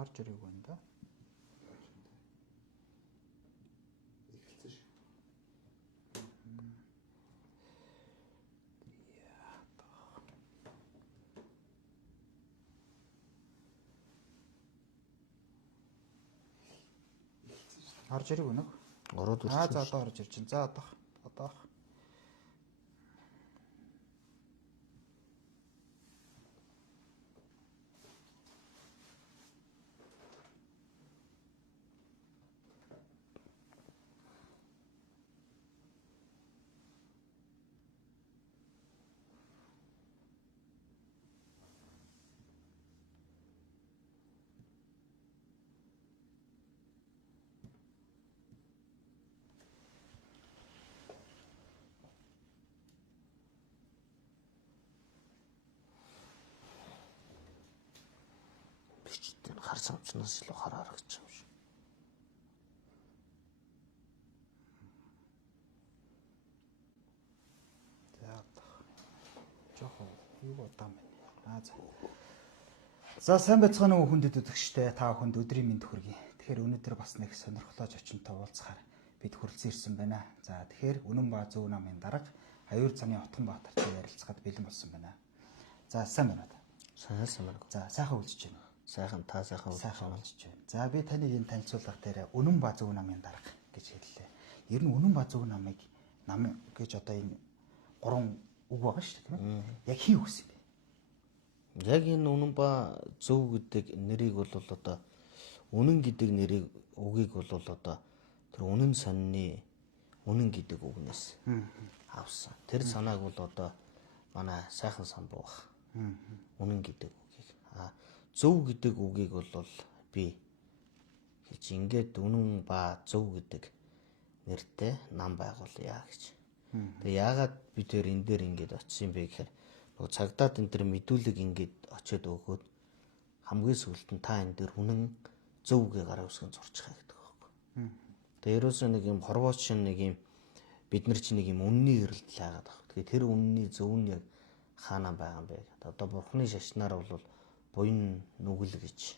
Харж ирээгүй байна да. Эхэлсэн шүү. Харж ирээгүй нөх. Ороод За одоо орж ирж байна. За одоо бичтэн хар самчнаас илүү хараар гэж юм шиг. жоохон юу удаан байна. За сайн байцгаана уу хүндэт үзэгчтэй та бүхэнд өдрийн мэнд хүргэе. Тэгэхээр өнөөдөр бас нэг сонирхолтой зочинтой уулзахаар бид хүрэлцэн ирсэн байна. За тэгэхээр Үнэн ба Зөв намын дарга Аюур цааны Отгонбаатартай ярилцахад бэлэн болсон байна. За сайн байна уу? Сайн байна. За сайхан үзэж байна. Сайхан та сайхан үзэж байна. За би таныг энэ танилцуулга дээр Үнэн ба Зөв намын дарга гэж хэллээ. Ер нь Үнэн ба Зөв нам гэж одоо энэ 3 үг байгаа шүү дээ, тийм ээ. Яг хий үгс юм бэ? Яг энэ Үнэн ба Зөв гэдэг нэрийг бол одоо үнэн гэдэг үгийг бол одоо тэр үнэн санны үнэн гэдэг үгнээс авсан. Тэр санааг бол одоо манай сайхан сан буух. Үнэн гэдэг үгийг. Зөв гэдэг үгийг бол би хэлж ингээд Үнэн ба Зөв гэдэг нэртэй нам байгуулъя гэж. Тэгээ яагаад би тэр энэ дээр ингээд очив юм бэ гэхээр нөгөө цагдаад энэ төр мэдүүлэг ингээд очиод өгөөд хамгийн сүүлд нь та энэ дээр үнэн зөв гээ гараа үсгэн зурчихаа гэдэг байхгүй. Тэгээ ерөөсөө нэг юм хорвооч шин нэг юм бид нар чинь нэг юм үнний эрэлт лаагаад байна. Тэгээ тэр үнний зөв нь яг хаана байгаа юм бэ гэдэг. Одоо бурхны шашнаар бол буян нүгэл гэж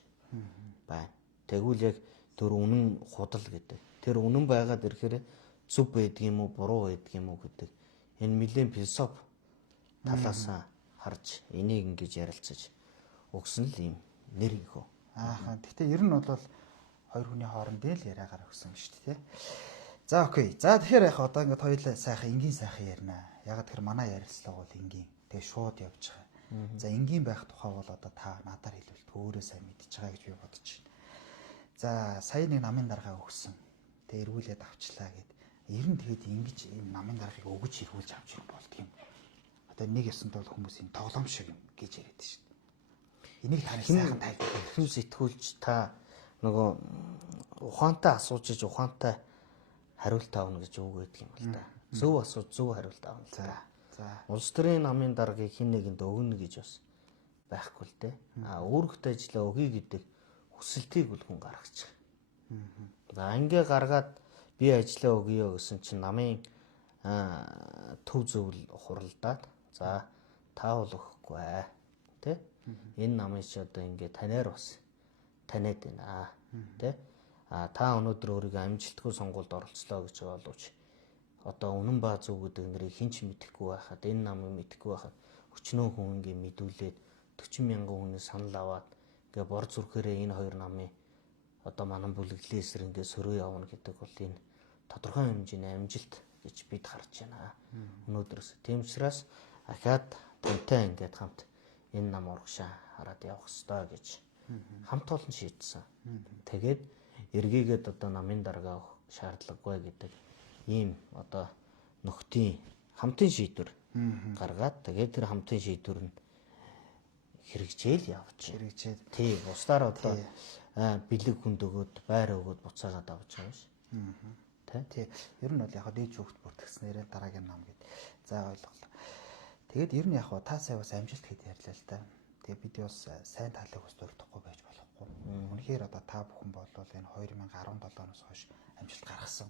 байна. Тэгвэл яг тэр үнэн худал гэдэг. Тэр үнэн байгаад ирэхээр зүв байдаг юм уу, буруу байдаг юм уу гэдэг. Энэ нэлээд философи талаас харж энийг ингэж ярилцаж өгсөн л юм нэр ихөө. Гэхдээ ер нь бол хоёр хүний хооронд л яриагаар өгсөн шүү дээ. За окей. За тэгэхээр яг одоо ингээд хоёулаа сайхан энгийн сайхан ярина. Яг тэгэхээр манай ярилцлага бол энгийн. Тэгээ шууд явж байгаа. За энгийн байх тухай бол одоо та надаар хэлвэл өөрөө сайн мэдчихэж байгаа гэж би бодож байна. За сая нэг намын дарга өгсөн. Тэгээ эргүүлээд авчлаа гэд. Ер нь тэгээд ингэж энэ намын даргаыг өгөж эргүүлж авч ирэх болт юм. Одоо нэг ёсонд бол хүмүүс юм тоглоом шиг юм гэж яриад шүү дээ. Энийг таны сайхан тайлбар хэн сэтгүүлч та нөгөө ухаантай асуужиж ухаантай хариулт авна гэж үг гэдэг юм л да. Зөв асууж зөв хариулт авна л да. За улс төрийн намын даргаыг хэн нэгэнд өгнө гэж бас байхгүй л дээ. Үүрэгт ажиллаа өгье гэдэг хүсэлтийг бол хүн гаргаж байгаа. За ингээ гаргаад би ажиллаа өгье гэсэн чинь намын төв зөвл хуралдаад за та бол өгөхгүй ээ. Тэ? Энэ намын чи одоо ингээ танаар бас таниад байна. Тэ? Та өнөөдөр өөрийгөө амжилтгүй сонгуульд оролцлоо гэж байгаа боловч одоо Үнэн ба Зөв гэдэг нэрийг хэн ч мэдэхгүй байхад энэ намыг мэдэхгүй байхад өчнөө хүн ингээ мэдүүлээд 40 мянган хүнээс санал аваад ингээ бор зүрхээрээ энэ хоёр намын одоо манай бүлэглээс ингээ сөрөө явна гэдэг бол энэ тодорхой хэмжээний амжилт гэж бид харж байна. Өнөөдрөөс тийм учраас ахаад тантай ингээд хамт энэ нам урагшаа хараад явах ёстой гэж хамт олон шийдсэн. Тэгээд эргээгээд одоо намын дарга авах шаардлагагүй гэдэг ийм одоо нөхдийн хамтын шийдвэр гаргаад тэгээд тэр хамтын шийдвэр нь хэрэгжээл явж хэрэгжээд тий бусдаар одоо бэлэг хүнд өгөөд байр өгөөд буцаагаад авч байгаа ш. Тий. Ер нь бол яг дээд хүүхд бүртгэснээрээ дараагийн нам гэд. За ойлголоо. Тэгээд ер нь яг та сая бас амжилт гэд ярьлаа л да. Тэгээд бид бас сайн талыг бас дурдахгүй байж болохгүй. Үнэхээр одоо та бүхэн бол энэ 2017-оноос хойш амжилт гаргасан.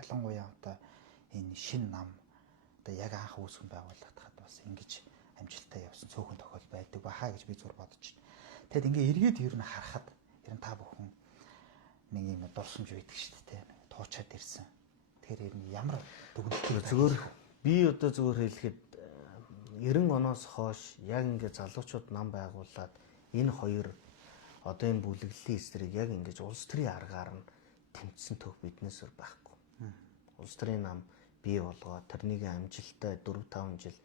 Ялангуяа одоо энэ шинэ нам одоо яг анх үүсгэн байгуулагдахад бас ингэж амжилттай явсан цөөхөн тохиол байдаг бахаа гэж би зур бодож байна. Тэгэд ингээ эргээд ер нь харахад ер нь та дурсамж байдаг шүү дээ. Туучаад ирсэн. Тэгэхээр ер нь ямар дүгнэлт Зүгээр би одоо зүгээр хэлэхэд 90 оноос хойш яг ингээд залуучууд нам байгуулад энэ хоёр одоо энэ бүлэглэлийн эсрэг яг ингэж улс төрийн аргаар нь тэмцсэн төв биднээс байхгүй. Улс төрийн нам бий болгоод тэрнийг амжилттай 4-5 жил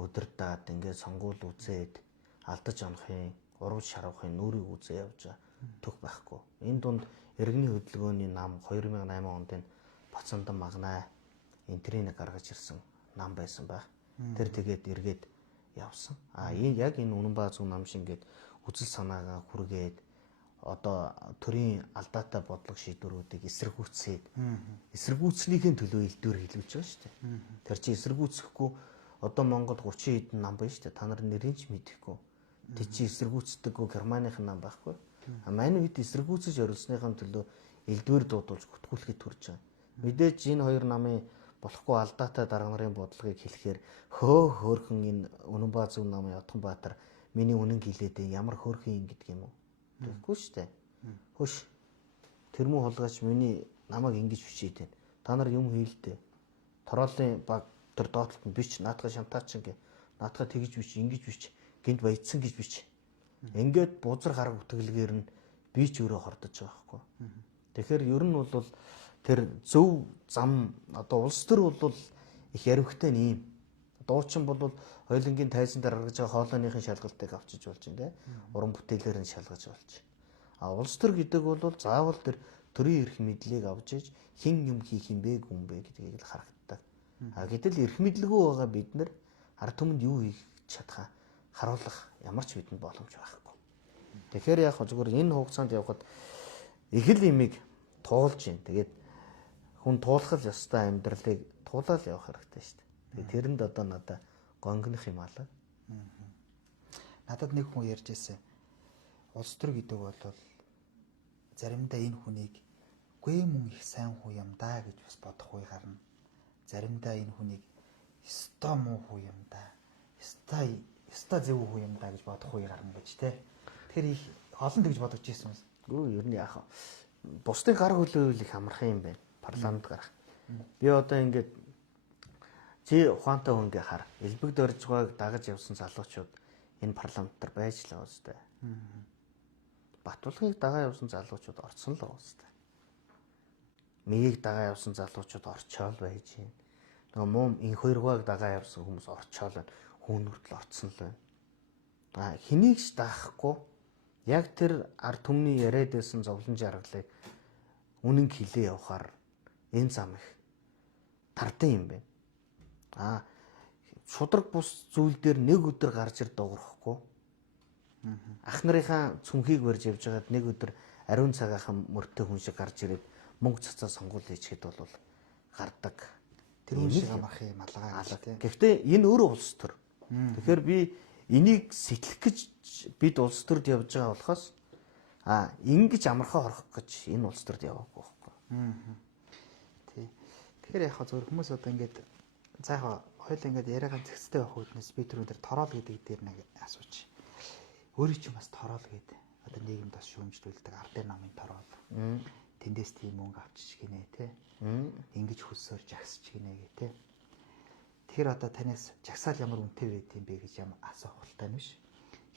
өдөрдаад ингээд сонгуул үзээд алдаж онохын, урууж шарахын нүрийг үзээ явж байгаа төв байхгүй. Энэ дунд иргэний хөдөлгөөний нам 2008 онд энэ Бацандан Магнай энтрийг гаргаж ирсэн нам байсан ба. Тэр тэгээд эргээд явсан. Энэ яг энэ Үнэнбаа зөв нам шиг ингээд үзэл санаагаа хүргээд одоо төрийн алдаатай бодлого шийдвэрүүдийг эсэргүүцээд эсэргүүцнийхээ төлөө илдвэр хэлүүлж байгаа шүү дээ. Тэр чинь эсэргүүцэхгүй одоо Монгол 30 хэдэн нам байна шүү дээ. Та нар нэрийг ч мэдэхгүй. Тэг чи эсэргүүцдэггүй Германыхын нам байхгүй. Манай үед эсэргүүцэж орилсныхын төлөө элдвэр дуудуулж гүтгүүлэхэд төрж байгаа. Мэдээж энэ хоёр намын болохгүй алдаатай дарга нарын бодлогыг хэлэхээр хөөхөн энэ Үнэнбаа зөв намын Отгонбаатар миний үнэн гэлээд ямар хөөрхөн юм гэдэг юм уу? Тэгэхгүй шүү дээ. Хөш. Тэрмүү хулгайч миний намайг ингэж бичээд байна. Та нар юм хийлдэ. Тороолын баг тэр доотлолт нь бич наатах шантаач ингээ. Наатах тэгж бич, ингэж бич, гинт баяцсан гэж бич. Ингээд бузар гараг үтгэлгээр нь би ч өөрөө хордож байгаа байхгүй. Тэгэхээр ер нь бол тэр зөв зам одоо улс төр бол их яривхтай нэм. Дуучин бол хоёулангийн тайзан дээр гаргаж байгаа хоолойныхын шалгалтыг авчиж болж байна те. Уран бүтээлээр нь шалгаж болж. Улс төр гэдэг бол заавал тэр төрийн эрх мэдлийг авч иж хин юм хийх юм бэ гүн бэ гэдгийг л харагддаг. Гэтэл эрх мэдлгүй байгаа бид нар ард түмэнд юу хийх чадхаа харуулах ямар ч бидэнд боломж байхгүй. Тэгэхээр яг зүгээр энэ хугацаанд явхад их л имийг туулж байна. Тэгээд хүн туулах л ёстой амьдралыг туулаад явах хэрэгтэй шүү дээ. Тэгээд тэрэнд одоо надаа гонгных юм алаа. Надад нэг хүн ярьж ирсэн. Улс төр гэдэг бол заримдаа энэ хүнийг гүй мөн их сайн хүү юм даа гэж бас бодох үе гарна. Заримдаа энэ хүнийг ёстой муу хүү юм даа. Ёстой зөв хүү юм даа гэж бодох үе гарна гэж те. Тэгэхээр их олон тэгж бодож ирсэн юм. Ер нь яах вэ? Бусдын гар хөлөөл их амархан юм байна. Парламент гарах. Би одоо ингээд чи ухаантай хүн гээ хар. Элбэг дөржгөөг дагаж явсан залуучууд энэ парламентар байж л байгаа үстэй. Батулгыг дагаа явсан залуучууд орцсон л байгаа үстэй. Мийг дагаа явсан залуучууд орчоол байж байна. Нөгөө муу ин хоёргоог дагаа явсан хүмүүс орчоол байна. Хүн хүртэл орцсон л байна. Хэнийг ч даахгүй яг тэр ард түмний яриад байсан зовлон жаргалыг үнэн хилээ явахаар энэ зам их тардан юм байна. Шудраг бус зүйл дээр нэг өдөр гарч ир дуурахгүй. Ах нарынхаа цүнхийг барьж явж байгаад нэг өдөр ариун цагаахан мөртөө хүн шиг гарч ирээд мөнгө цацаа сонгуул хийчихэд бол гардаг. Тэр үн шиг амарх юм алгаа тийм. Гэхдээ энэ өөрөө улс төр. Тэгэхээр би энийг сэтлэх гэж бид улс төрд явж байгаа болохоос ингэж амархаа орох гэж энэ улс төрд яваагүй байхгүй. Тий. Тэгэхээр яг зөвхөн хүмүүс одоо ингээд за яг хоёул ингээд яриагаан зэгцтэй байх үеднээс би түрүүн дээр тороол гэдэг дээр нэг асууч. Өөрөө ч бас тороол гэдэг. Одоо нийгэмд бас шүүмжлүүлдэг ардын намын тороол. Тэндээс тийм мөнгө авчиж гинэ те. Ингэж хөлсөөр жагсаж гинэ гэ те. Тэгэхээр одоо танаас жагсаал ямар үнэтэй байд юм бэ гэж юм асуух хэлтэй нь биш.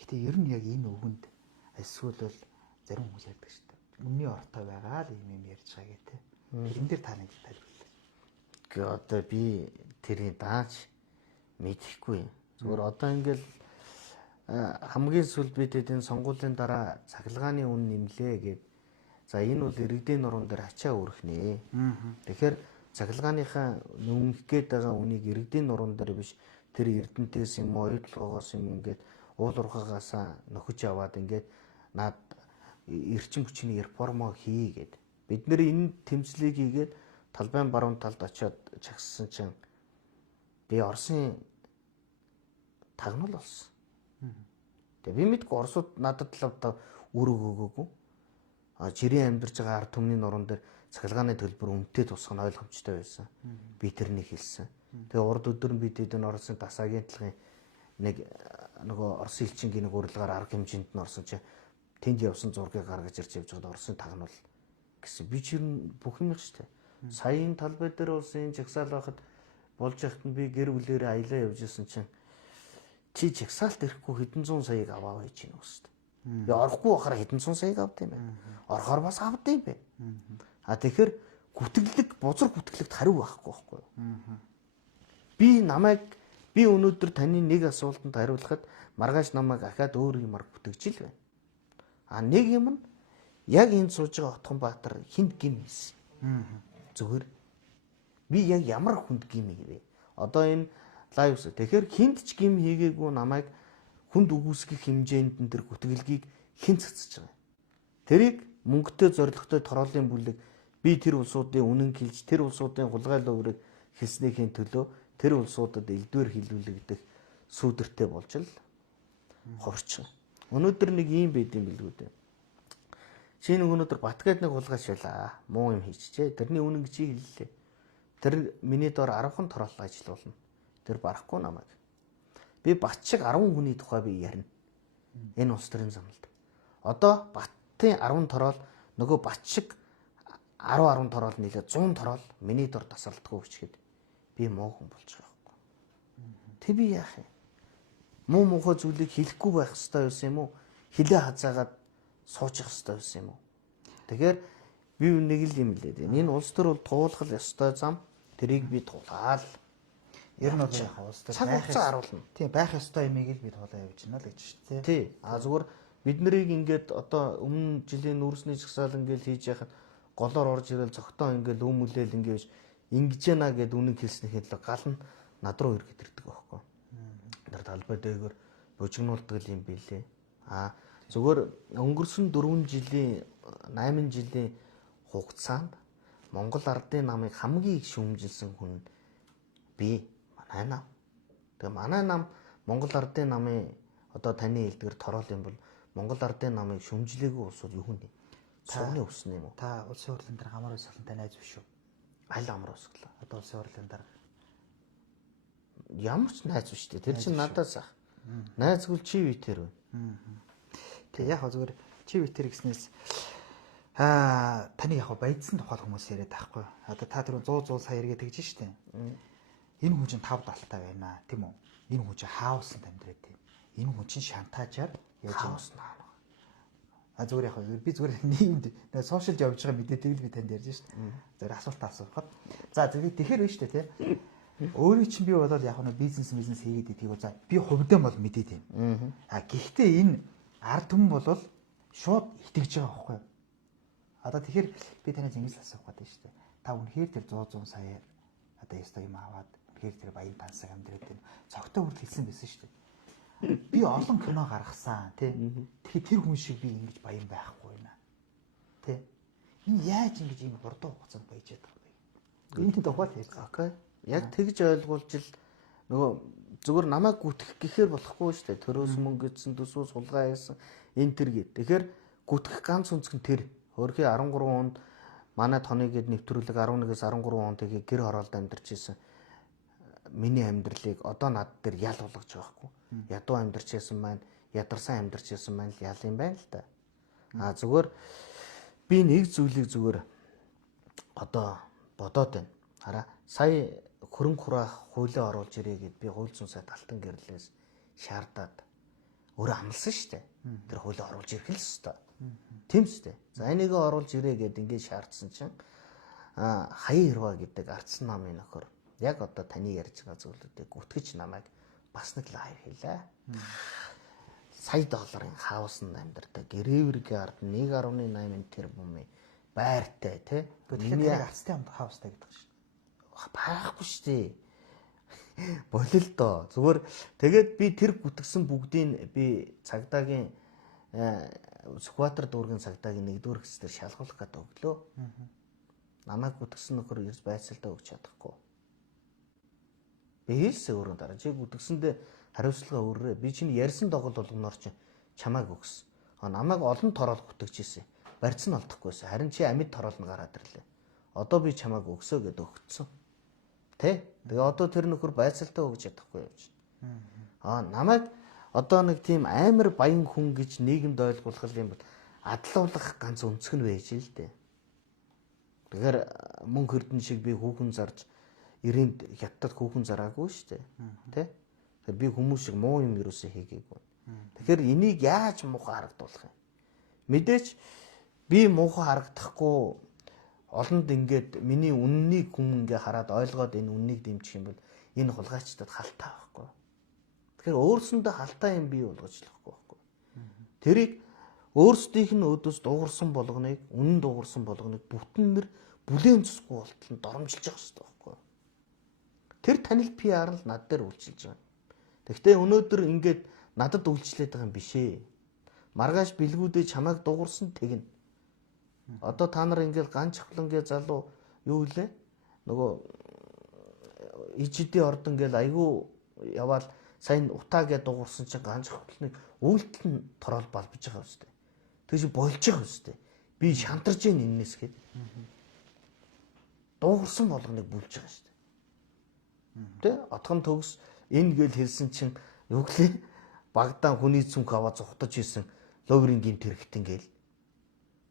Гэтэ ер нь яг энэ үгэнд эсвэл бол зарим хүмүүс ярьдаг шүү дээ. Үнний ортой байгаа л юм ярьж байгаа гэ те. Энэ дээр та нэг тайлбарлаа. Гэхдээ одоо би тэрийг дааж мэдэхгүй. Зүгээр одоо ингээл хамгийн сүүл бид энэ сонгуулийн дараа цахилгааны үн нэмлээ гэд. За энэ бол иргэдийн нуруунд дээр ачаа өрхнээ. Тэгэхээр цахилгааныхаа нэмэх гээд байгаа үнийг иргэдийн нуруунд дээр биш тэр эрдэнтээс юм уу оюутлогоос юм ингээд уул урхагаасаа нөхөж аваад ингээд наад эрчим хүчний реформо хийгээд бид нэр энэ тэмцлийг хийгээд талбайн баруун талд очиод чагссан чинь би Оросын тагнуул болсон. Тэгээ би мэдгүй Оросууд надад талаа үүрэг өгөөгүй. Жирийн амьдарч байгаа ард түмний нуруунд дээр цахилгааны төлбөр үнэтэй тусах нь ойлгомжтой байсан. Би тэрнийг хэлсэн. Тэгээ урд өдөр нь бид энэ Оросын дасагентлагын нэг нөгөө Оросын элчингийн нэг урилгаар арга хэмжээнд нь орсон чинь тэнд явсан зургийг гаргаж ирж явж байгаад Оросын тагнуул гэсэн. Би ч юм бүх юм их штэ. Саяын талбай дээр улсын жагсаал байхад болж яхад нь би гэр бүлээрээ аялаа явж исэн чинь чи жагсаалт ирэхгүй хэдэн зуун саяыг аваа байж гинэ үстэ. Би орохгүй байхаар хэдэн зуун саяыг авд юм байна. Орохоор бас авд юм бэ. А тэгэхээр гүтгэлэг бузар гүтгэлэгт хариу байхгүй байхгүй юу? Би өнөөдөр таны нэг асуултанд хариулахад маргааш намайг ахаад өөр юмар бүтгэж ил байна. А нэг юм нь яг энэ сууж байгаа Отгонбаатар хинд гим хийсэн. Зүгээр би яг ямар хүнд гим хийвэ? Одоо энэ лайвс тэгэхээр хинд ч гим хийгээгүй намайг хүнд үгүйсгэх хэмжээнд энэ төр гүтгэлгийг хэн цацж байгаа. Тэрийг мөнгөтэй зоригтой тороолын бүлэг би тэр улсуудын үнэн хэлж тэр улсуудын хулгайлал өөрөг хэлснийхээ төлөө тэр улсуудад элдвэр хилүүлэгдэх сүүдэртэй болж л хувирч байгаа. Өнөөдөр нэг юм байд юм билгүү дээ. Чи нэг өнөөдөр Батгайд нэг хулгайч байлаа. Муу юм хийчихжээ. Тэрний үнэн чи хэллээ. Тэр миний доор 10хан тороолол ажиллуулна. Тэр барахгүй намайг. Би Бат шиг 10 хүний тухай би ярина. Энэ улс төрийн замналд. Одоо Баттын 10 тороол нөгөө Бат шиг 10 тороол нийлээ 100 тороол миний дор тасралтгүй өчгээд би муу хүн болж байгаа байхгүй. Тэг би яах юм? Муу муухай зүйлийг хэлэхгүй байх хэрэгтэй байсан юм уу? Хилээ хазаагаад суучих хэрэгтэй байсан юм уу? Тэгэхээр би нэг л юм лээ. Энэ улс төр бол туулах ёстой зам. Тэрийг би туулаад ер нь бол яг улс төр байх харуулна. Тийм байх ёстой юмыг л би туулаа явж байна л гэж шүү дээ. Тий. Зүгээр бид нарыг ингээд одоо өмнө жилийн нүүрсний жагсаал ингээд хийж яхад голоор орж ирэл цогтоо ингээд өмүүлэл ингээд ингэж яана гэд үнэн хэлснийхээ төлөө гал нь над руу иргэд ирдэг байхгүй. Тэр талбай дээгүүр бужигнуулдаг юм билээ. Зүгээр өнгөрсөн 4 жилийн 8 жилийн хугацаанд Монгол ардын намыг хамгийн их шүүмжилсэн хүн би манай нам. Тэгээ манай нам Монгол ардын намын одоо таны хэлдгэр тороол юм бол Монгол ардын намыг шүүмжлээгүй улсууд юу хүнэ? Сувны өснө юм уу? Та улсын хурлын дараа хамаар өсгөлтэй найз биш үү? Аль амар өсглөө. Одоо улсын хурлын дараа ямар ч найз биш дээ. Тэр чинь надаас ах. Найзгүй чи витер байна. Тэг яг зүгээр чи витер гэснээс таны яг баядсан тухай хүмүүс яриад байхгүй. Одоо та тэр 100 сая эргээ тэгж штэ. Энэ хүн чинь 5 далтай байна тийм үү? Энэ хүн чинь хаусанд амьдраад тийм. Энэ хүн чинь шантажаар яаж хауснаа. Зүгээр яг би зүгээр нийгэмд сошиалд явж байгаа мэдээдэг л би танд ярьж штэ. Зүгээр асуулт асуухад. За тэгэхээр байна штэ тий. Өөрөө чинь би болоод яг нэг бизнес хийгээд идэх. За би хувьдаа бол мэдээд юм. Гэхдээ энэ ард түмэн бол шууд итгэж байгаа байхгүй юу? Одоо тэгэхээр би танаас ингэж асуух гэдэг шүү дээ. Та үнэхээр тэр 100 сая одоо яста юм аваад үнэхээр тэр баян тансаг амьдраад байна. Цогтой хүртэл хэлсэн байсан шүү дээ. Би олон кино гаргасан тий. Тэгэхээр тэр хүн шиг би ингэж баян байхгүй байна. Тий. Энэ яаж ингэж ийм хурдан хугацаанд баяж ядах вэ? Энэ тухай хэлсэн. Окей. Яг тэгж ойлгуулж л нөгөө зүгээр намайг гүтгэх гэхээр болохгүй шүү дээ. Төрөөс мөнгө гэсэн төсвөө сулгаа хийсэн энэ төр гээд. Тэгэхээр гүтгэх ганц үнцгэн тэр. Хөрхий 13 онд манай тоныг гээд нэвтрүүлэг 11-ээс 13 онд тэгээ гэр хороолд амьдарч исэн. Миний амьдралыг одоо над дээр ял болгож байгаа хгүй. Ядуу амьдарч исэн маань, ядарсан амьдарч исэн маань ял юм байна л да. Зүгээр би нэг зүйлийг зүгээр одоо бодоод байна. Хараа сая хөрөнгө хураах хуулиа оруулж ирээ гэд би хууль зүйн сайд алтан гэрлээс шаардаад өөрөө амласан шүү дээ. Тэр хуулиа оруулж ирэх л ёстой. Тийм шүү дээ. За энийгээ оруулж ирээ гэд ингээд шаардсан чинь хаяа хэрва гэдэг ардсан намын нөхөр яг одоо таны ярьж байгаа зүйлүүдийг гүтгэж намайг бас нэг лайв хийлээ. Сая долларын хаусанд амьдардаг гэрээвэргийн ард 1.8 тэрбумын байртай тий. Миний арцтай хаустай гэдэг шүү дээ. Байхгүй шүү дээ. Болил доо. Зүгээр тэгээд би тэр гүтгсэн бүгдийг би цагдаагийн Сүхбаатар дүүргийн цагдаагийн нэгдүгээр хэсгээр шалгуулах гэдэг өглөө. Намайг гүтгсэн нөхөр ирж байцаалтаа өгч чадахгүй. Би хэлсэн өөрөө дараа чи гүтгсэндээ хариуцлага өрөө. Би чинь ярьсан доголь болгоноор чи чамайг өгсөн. Намайг олон тороол гүтгэж ирсэн. Барьц нь олдохгүйсэн. Харин чи амьд тороол нь гараад ирлээ. Одоо би чамайг өгсөө гэд өгцсөн. Тэ? Тэгээ одоо тэр нөхөр байцаалтаа өгч чадахгүй явж байна. Намайг одоо нэг тийм амар баян хүн гэж нийгэмд ойлгуулах юм бол адлуулах ганц өнцг нь байж л дээ. Тэгэхээр мөнгө хөрдөн шиг би хүүхэн зарж ирээнд хятад хүүхэн зараагүй шүү дээ. Тэ? Тэгэхээр би хүмүүс шиг муу юм юусэн хийгээгүй. Тэгэхээр энийг яаж муухай харагдуулах юм? Мэдээч би муухай харагдахгүй олонд ингээд миний үннийг хүн ингээ хараад ойлгоод энэ үннийг дэмжих юм бол энэ хулгайчдад халтай байхгүй. Тэгэхээр өөрсөндөө халтай юм бий болгож болохгүй байхгүй. Тэрийг өөрсдийнх нь өөдөөс дуугарсан болгоныг, үнэн дуугарсан болгоныг бүтэнээр бүлээн цусгүй болтол доромжилж явах хэрэгтэй байхгүй. Тэр танил PR л над дээр үйлчилж байгаа. Тэгвэл өнөөдөр ингээд надад үйлчлээд байгаа юм биш ээ. Маргааш бэлгүүдээ чамайг дуугарсан тэгнэ. Одоо та нар ингээд ганчхлангээ залуу юу гэлээ? Нөгөө ижидийн ордон гээл айгүй яваал сайн утаагээ дуугарсан чинь ганчхлыг үйлдэл нь тороол балбиж байгаа үстэй. Тэгж болж байгаа үстэй. Би шантарж ийн энэс гээд. Дуугарсан болгоныг бүлж байгаа шүү дээ. Тэ? Отгон төгс энэ гээл хэлсэн чинь юу гэлээ? Багдаан хүний цүнх аваад зугтаж исэн ловрын гимт хэрэгтэн гээл.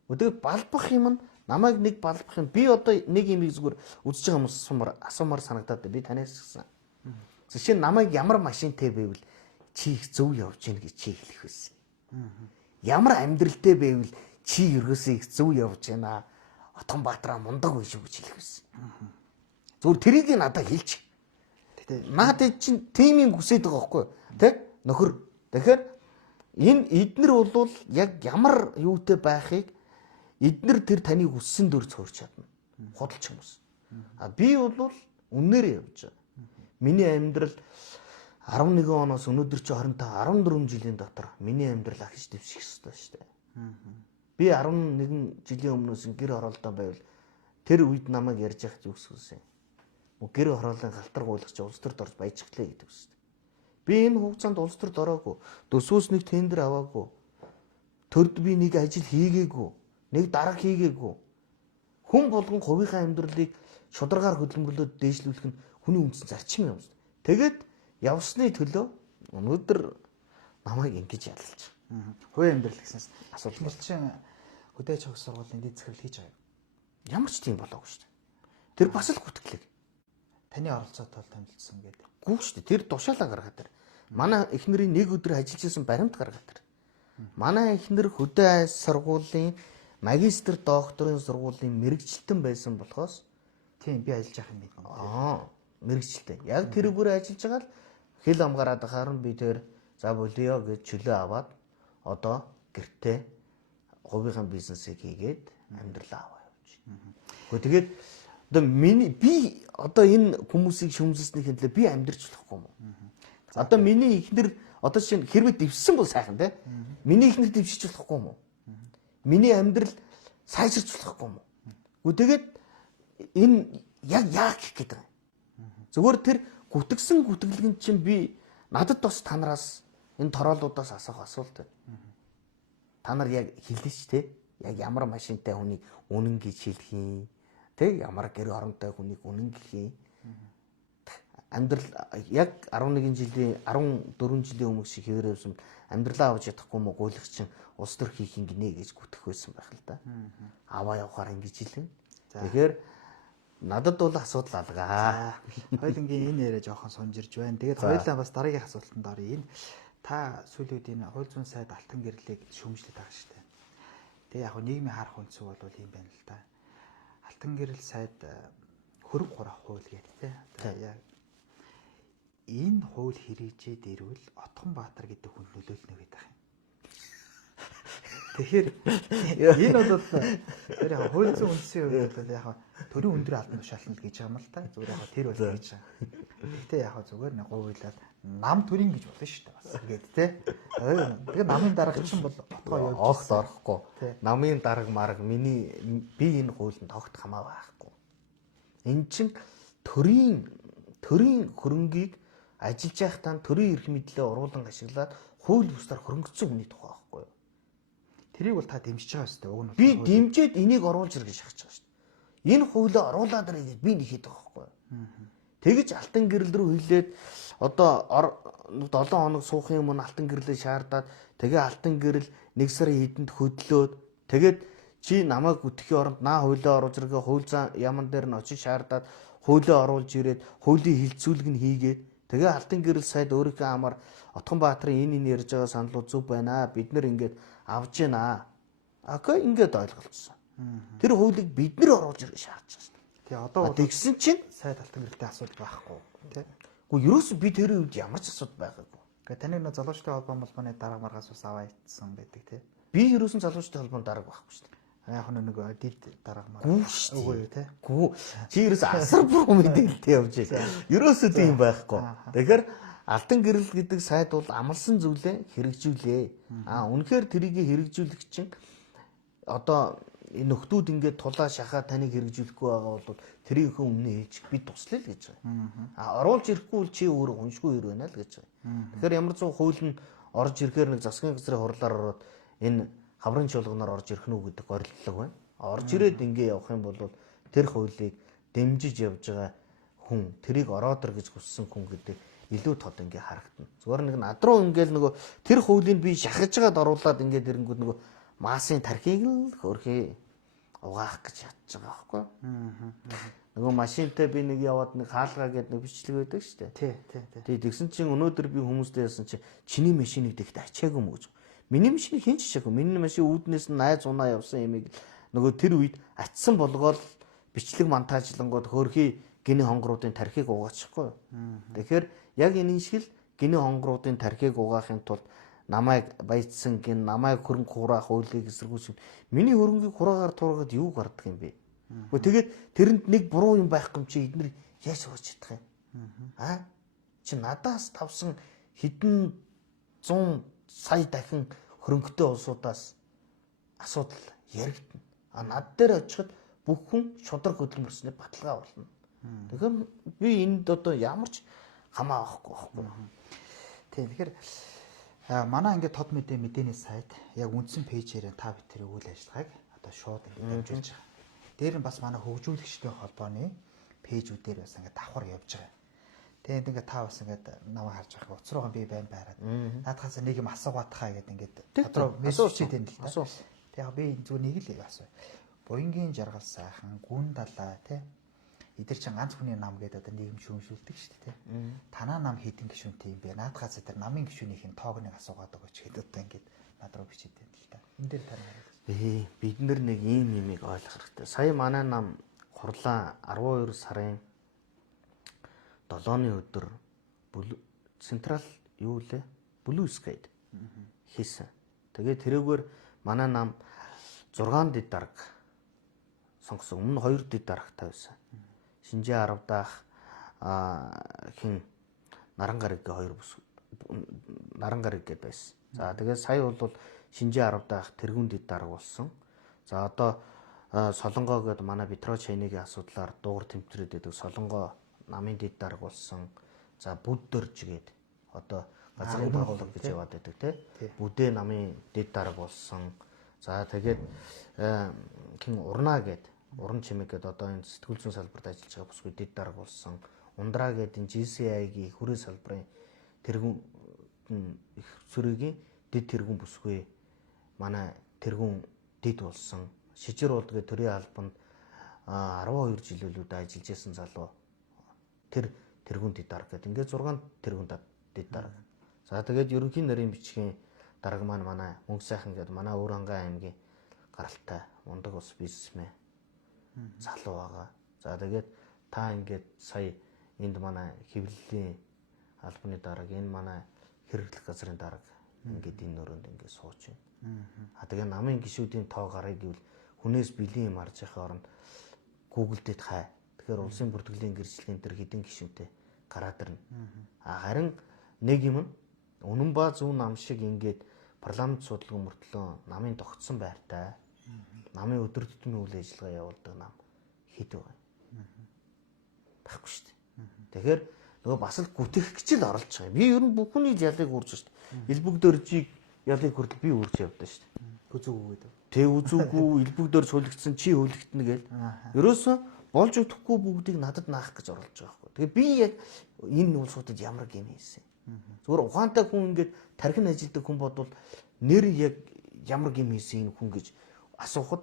Өдөр балбах юм нь намайг нэг балбах юм. Би одоо нэг юм зүгээр үзэж байгаа хүмүүс асуумар санагдаад би танаас гисэн. Жишээ нь намайг ямар машинтай байвал чи их зөв явж гин гэж чи хэлэх байсан. Ямар амьдралтай байвал чи ерөөсөө их зөв явж гинэ. Отгон Баатраа мундаг байж гэж хэлэх байсан. Зүгээр тэрийг надад хэлчих. Наад чинь тим юм хүсэж байгаа байхгүй юу? Тэ? Нөхөр. Тэгэхээр энэ эднэр бол яг ямар юутэй байхыг эднэр тэр таны хүссэн дөр цоорч чадна. Худалч хүмүүс. А би бол үннээр явж байгаа. Миний амьдрал 11 оноос өнөөдөр чи 25 14 жилийн дотор миний амьдрал ахиж дэвших ёстой шүү дээ. Би 11 жилийн өмнөөс гэр хороолдоо байвал тэр үед намайг ярьж яхад юу гэсэн юм. Гэр хороолын галтаргуулагч улс төрд орж баяжглаа гэдэг үстэй. Би энэ хугацаанд улс төрд ороогүй. Төсвөөс нэг тендер аваагүй. Төрд би нэг ажил хийгээгүй. Нэг дарга хийгээгүй. Хүн болгон хувийнхаа амьдралыг шударгаар хөдөлмөрлөд дээшлүүлэх нь хүний үндсэн зарчим юм шүү дээ. Тэгээд явсны төлөө өнөөдөр намайг ингэж ялалж байгаа. Хувийн амьдрал гэснээс асуудал бол чинь хөдөөж авах сургуулийн дэд захирал хийж байгаа юм. Ямар ч тийм болоогүй шүү дээ. Тэр бас л гүтгэлэг. Таны оролцоотой танилцсан гэдэг. Гүү шүү дээ. Тэр тушаалаа гаргаад тэр. Манай эхнэрийн нэг өдөр ажиллаж исэн баримт гаргаад тэр. Манай эхнэр хөдөө айс сургуулийн магистр докторийн сургуулийн мэрэгчлэн байсан болохоос тийм би ажиллаж байгаа юм байна. Мэрэгчлээ. Яг тэрүүгээр ажиллаж байгаа л хэл амгаараад харан би тэр за болио гэж чөлөө аваад одоо гэртээ хувийнхаа бизнесийг хийгээд амьдралаа аваа явж байна. Гэхдээ тэгээд одоо би одоо энэ хүмүүсийг шүмжлэснийхээ төлөө би амьдрч болохгүй юм уу? Одоо миний ихнэр одоо чинь хэрвээ дэвссэн бол сайхан те. Миний ихнэр дэвшиж болохгүй юм уу? Миний амьдрал сайжирч болохгүй юм уу? Тэгээд энэ яг яах гээд байгаа юм. Зүгээр тэр гүтгсэн гүтгэлгэн чинь би надад бас танараас энэ тороолуудаас асуух асуулт байна. Та нар яг хэлнэ ч те. Яг ямар машинтай хүнийг үнэн гэж хэлэх юм. Тэ ямар гэр оронтой хүнийг үнэн гэх юм. Амьдрал яг 11 жилийн 14 жилийн өмнө шиг хэвээрсэн амьдралаа авч ядахгүй мó гуйлах чинь улс төр хийх юм гинэ гэж гүтэх байсан байх л да. Аваа явахаар ингэж хэлэн. Тэгэхээр надад бол асуудал алгаа. Хоёулангийн энэ яриа жоохон сумжирж байна. Тэгээд хоёулаа бас дараагийн асуултанд оръё. Энэ та сүүлийн энэ хууль зүйн сайд алтан гэрлийг шүүмжлээд байгаа шүү дээ. Тэгээ яг нийгмийн харах үндсүү бол ийм байна л да. Алтан гэрэл сайд хөрөг хурах хууль гэдэг тийм. Яг энэ хууль хэрэгжээд ирвэл Отгон Баатар гэдэг хүн нөлөөлнө гэдэг юм. Тэгэхээр энэ бол тэр яг хууль зүйн үндсийн хувьд бол яг төрийн өндөр албан тушаална гэж байгаа юм л та. Зүгээр яг тэр бол гэж байгаа. Гэхдээ яг зүгээр нэг гуйлаад нам төрийн гэж болно шүү дээ бас. Ингээд тий. Тэгээ намын дарга чинь бол отгоо явж огт орохгүй. Намын дарга марга миний би энэ хуулинд тогт хамаа байхгүй. Эн чинь төрийн хөрөнгийг ажиллаж байхдаа төрийн эрх мэдлээ уруулан ашиглаад хууль бусдаар хөрөнгөцсөн хүний тухай байхгүй юу? Тэрийг бол та дэмжиж байгаа шүү дээ. Уг нь би дэмжиж энийг оруулж ир гэж шахаж байгаа шүү дээ. Энэ хуулиа оруулаад ирэх гэж би нэг хийдэг байхгүй юу? Тэгэж алтан гэрэл рүү хилээд одоо 7 хоног суух юм уу алтан гэрлээ шаардаад тэгээ алтан гэрэл 1 сарын хэдэнд хөдлөөд тэгээд Чи намайг үтгэхийн оронд наа хуулиа оруулж иргээ хууль зан яман дээр нь очиж шаардаад хуулиа оруулж ирээд хуулийн хилцүүлэг нь хийгээд тэгээ алтан гэрэл сайд өөрийнхөө амаар Отгон Баатрын энэ ярьж байгаа саналууд зөв байна. Бид нэр ингээд авж байна. Окей, ингээд ойлголцсон. Тэр хуулийг бид нэр оруулж ирэх шаардж байгаа шүү. Тий одоо бол тэгсэн чинь сайд алтан гэрэлтэй асуудал байхгүй тий. Гэхдээ ерөөсөө би тэр үед ямар ч асуудал байгаагүй. Гэхдээ таны нөө залуучдын холбооны дарга маргаас ус аваа ицсэн байдаг тий. Би ерөөсөн залуучдын холбоонд дарга байхгүй шүү дээ. Яг нэг дид дарга марга. Гүү шүү. Үгүй юу тий. Гүү. Чи ерөөсөө асар буруу мэдээлэлтэй явж байна. Ерөөсөө тийм байхгүй. Тэгэхээр алтан гэрэл гэдэг сайд бол амлсан зүйлээ хэрэгжүүлээ. Үнэхээр тэрийг хэрэгжүүлэх чинь одоо энэ нөхдүүд ингээд тулаа шахаа таныг хэрэгжүүлэхгүй байгаа бол тэрийнхээ өмнө ээж би туслая л гэж байгаа. Оруулж ирэхгүй бол чи өөрөө уншгүй хэр байна л гэж байгаа. Тэгэхээр ямар ч хууль нь орж ирэхээр нэг засгийн газрын хурлаар ороод энэ хаврын чуулганаар орж ирэх нү гэдэг горилдлого байна. Орж ирээд ингээ явах юм бол тэр хуулийг дэмжиж явж байгаа хүн тэрийг ороод ир гэж хүссэн хүн гэдэг илүү тод ингээ харагдана. Зүгээр нэг над руу ингээл нөгөө тэр хуулийг би шахаж байгаад оруулаад ингээд ирэнгүүт нөгөө maaсын тархийг л хөрхий угаах гэж ядж байгаа байхгүй. Нөгөө машинтай би нэг яваад нэг хаалгаа гэдэг нэг бичлэг байдаг шүү дээ. Тий. Тэгсэн чинь өнөөдөр би хүмүүстэй яасан чи чиний машиныг тэгт ачаагүй мө гэж. Миний машиныг хэн ч ачаагүй. Миний машин үүднээс нь найз унаа явсан юмыг нөгөө тэр үед ачсан болгоод бичлэг монтажлангууд хөрхий гиний хонгоруудын тархийг угаачихгүй. Тэгэхээр яг энэ шиг л гиний хонгоруудын тархийг угаахын тулд намайг баяцсан гин намайг хөрөнгө хураах хуулийг эсэргүүцсэн. Миний хөрөнгийг хураагаар тургаад юу гардаг юм бэ? Тэгээд тэрэнд нэг буруу юм байхгүй юм чи эднэр яаж сууж чадах юм? Чи надаас тавсан хэдэн 100 сая дахин хөрөнгөтэй улсуудаас асуудал яригдана. Над дээр очиход бүх хүн шудраг хөдөлмөрснээ баталгаа болно. Тэгэхээр би энд одоо ямар ч хамаа авахгүй байхгүй. Тийм. Тэгэхээр манай ингээд тод мэдээний сайт яг үндсэн пэйжээр та бүхэн үйл ажиллагааг одоо шууд ингээд дамжуулж байгаа. Дээр нь бас манай хөгжүүлэгчдийн холбооны пэйжүүдээр бас ингээд давхар явж байгаа. Тэгээд ингээд та бас ингээд намайг харж байгаа. Уцруугаан би байн байраад. Наадхаас нэг юм асуугаатхаа гэдэг ингээд дотроо мессеж хийдэг л да. Тэгээд би зүгээр нэг л асуу. Буянгийн жаргал сайхан, гүн далай тий. Эдгээр чинь ганц хүний нам гэдэг одоо нийгэм шүүмжүүлдэг шүү дээ тий. Танаа нам хэдэн гишүүнтэй юм бэ? Наадхаас тэр намын гишүүнийхээ тоогныг асуугаад өгөөч гэдэг одоо ингээд над руу бичээд байна л да. Энэ дээр тань бид нар нэг ийм юмыг ойлгох хэрэгтэй. Сая манай нам хурлаа 12 сарын 7-ны өдөр Централ юу лээ? Blue Sky хийсэн. Тэгээд тэрүүгээр манай нам 6 дид дарга сонгосон. Өмнө 2 дид даргатай байсан. Шинжээ 10 даах хин Нарангарыг 2 бүс Нарангарыг гэдээ байсан. За тэгээд сая бол Шинжээ 10 даах тэргүүн дид дарга болсон. За одоо Солонгоо гэдэг манай Петро Чайныгийн асуудлаар дуугар тэмцрээд байдаг Солонгоо намын дид дарга болсон. За Бүддөрж гээд одоо газрын байгууллага гэж яваад байдаг тий. Бүдэ намын дид дарга болсон. За тэгээд хин Урнаа гээд уран чимэг гэдэг одоо энэ сэтгүүл зүйн салбарт ажиллаж байгаа бүсгүй дид дарга болсон. Ундраа гэдэг энэ GCI-гийн хүрээ салбарын тэргүүн их сүрийн дид тэргүүн бүсгүй манай тэргүүн дид болсон. Шижир улд гэдэг төрийн албанд 12 жилүүлүүд ажиллаж байсан залуу тэр тэргүүн дид дарга гэдэг. Ингээд 6 тэргүүн дид дарга. За тэгээд ерөнхий нарийн бичгийн дарга манай мөнгө сайхан гэдэг манай Өвөрхангай аймгийн гаралтай мундаг ус бизнесмен залуу байгаа. За тэгээд та ингээд сая энд манай хэвлэлийн албаны дарга, энэ манай хэрэглэх газрын дарга ингээд энэ нөрөнд ингээд сууж байна. Тэгээд намын гишүүдийн тоо гарыг гэвэл хүнээс бэлэн юм харж байхын оронд Google дэд хай. Тэгэхээр улсын бүртгэлийн гэрчлэлийн тэр хэдэн гишүүнтэй гараад ирнэ. Харин нэг юм үнэн ба зөв нам шиг ингээд парламент судалгаа мөртлөө намын тогтсон байртай намын өдөр тутмын үйл ажиллагаа явуулдаг нам хэд вэ? Байхгүй шүү дээ. Тэгэхээр нөгөө бас л гүтэх гэж л оролж байгаа. Би ер нь бүхний ялыг үрж шүү дээ. Илбэгдөржийг ялыг хүртэл би үрж явдаа шүү дээ. Үзүүгүй гэдэг. Тэг үзүүгүй илбэгдөрж хөлөгдсөн чи хөлөгдөнө гээл. Ерөөсөө болж өгөхгүй бүгдийг надад наах гэж оролж байгаа байхгүй. Тэгээ би яг энэ улсуудад ямар гэм хийсэн. Зүгээр ухаантай хүн ингээд тархин ажилдаг хүн бодвол нэр яг ямар гэм хийсэн энэ хүн гэж асуухад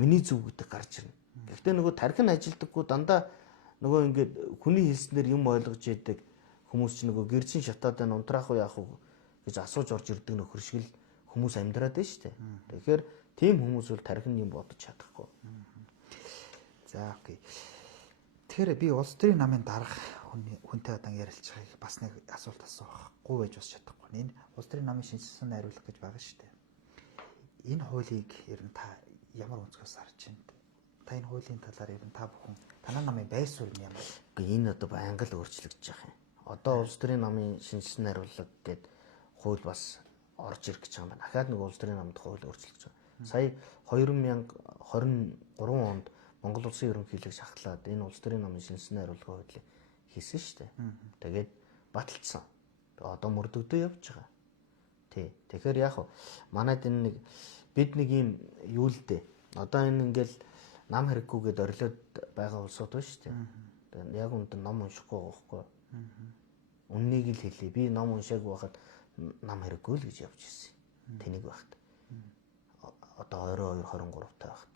миний зөв гэдэг гарч ирнэ. Гэхдээ нөгөө тархин ажилдаггүй дандаа нөгөө ингээд хүний хэлснээр юм ойлгож яадаг хүмүүс ч нөгөө гэржин шатаад байна унтраах уу яах уу гэж асууж орж ирдэг нөхөр шиг л хүмүүс амьдраад байна шүү дээ. Тэгэхээр тийм хүмүүс бол тархин юм бодож чадахгүй. За окей. Тэгэхээр би улс төрийн намын дарга хүнтэй одоо ярилцж байгааг бас нэг асуулт асуухгүй байж бас чадахгүй. Энэ улс төрийн намын шинжилсэн найруулга гэж байгаа шүү дээ. Энэ хуулийг ер нь та ямар өнцгөөс харж байна? Та энэ хуулийн талаар ер нь та бүхэн танай намын байр суурь нь ямар? Гэхдээ энэ одоо байнга л өөрчлөгдөж байгаа юм. Одоо улс төрийн намын шинжилсэн найруулга гэдэг хууль бас орж ирэх гэж байгаа юм байна. Дахиад нэг улс төрийн намын хууль өөрчлөгдөж байгаа. Сая 2023 онд Монгол Улсын ерөнхийлөг шахлаад энэ улс төрийн намын шинжилсэн найруулга хуулийг хийсэн шүү дээ. Тэгээд баталсан. Одоо мөрдөгдөө явж байгаа. Тий. Тэгэхээр яг манайд энэ нэг бид нэг юм юу л дээ. Одоо энэ ингээл нам хэрэггүйгээд орилоод байгаа улсууд байна шүү дээ. Тэгээд яг үнд ном уншихгүй байгаа байхгүй. Үннийг л хэлье. Би ном уншаагүй байхад нам хэрэггүй л гэж явж ирсэн. Тэнийг байхад. Одоо 22 23 таа байхад.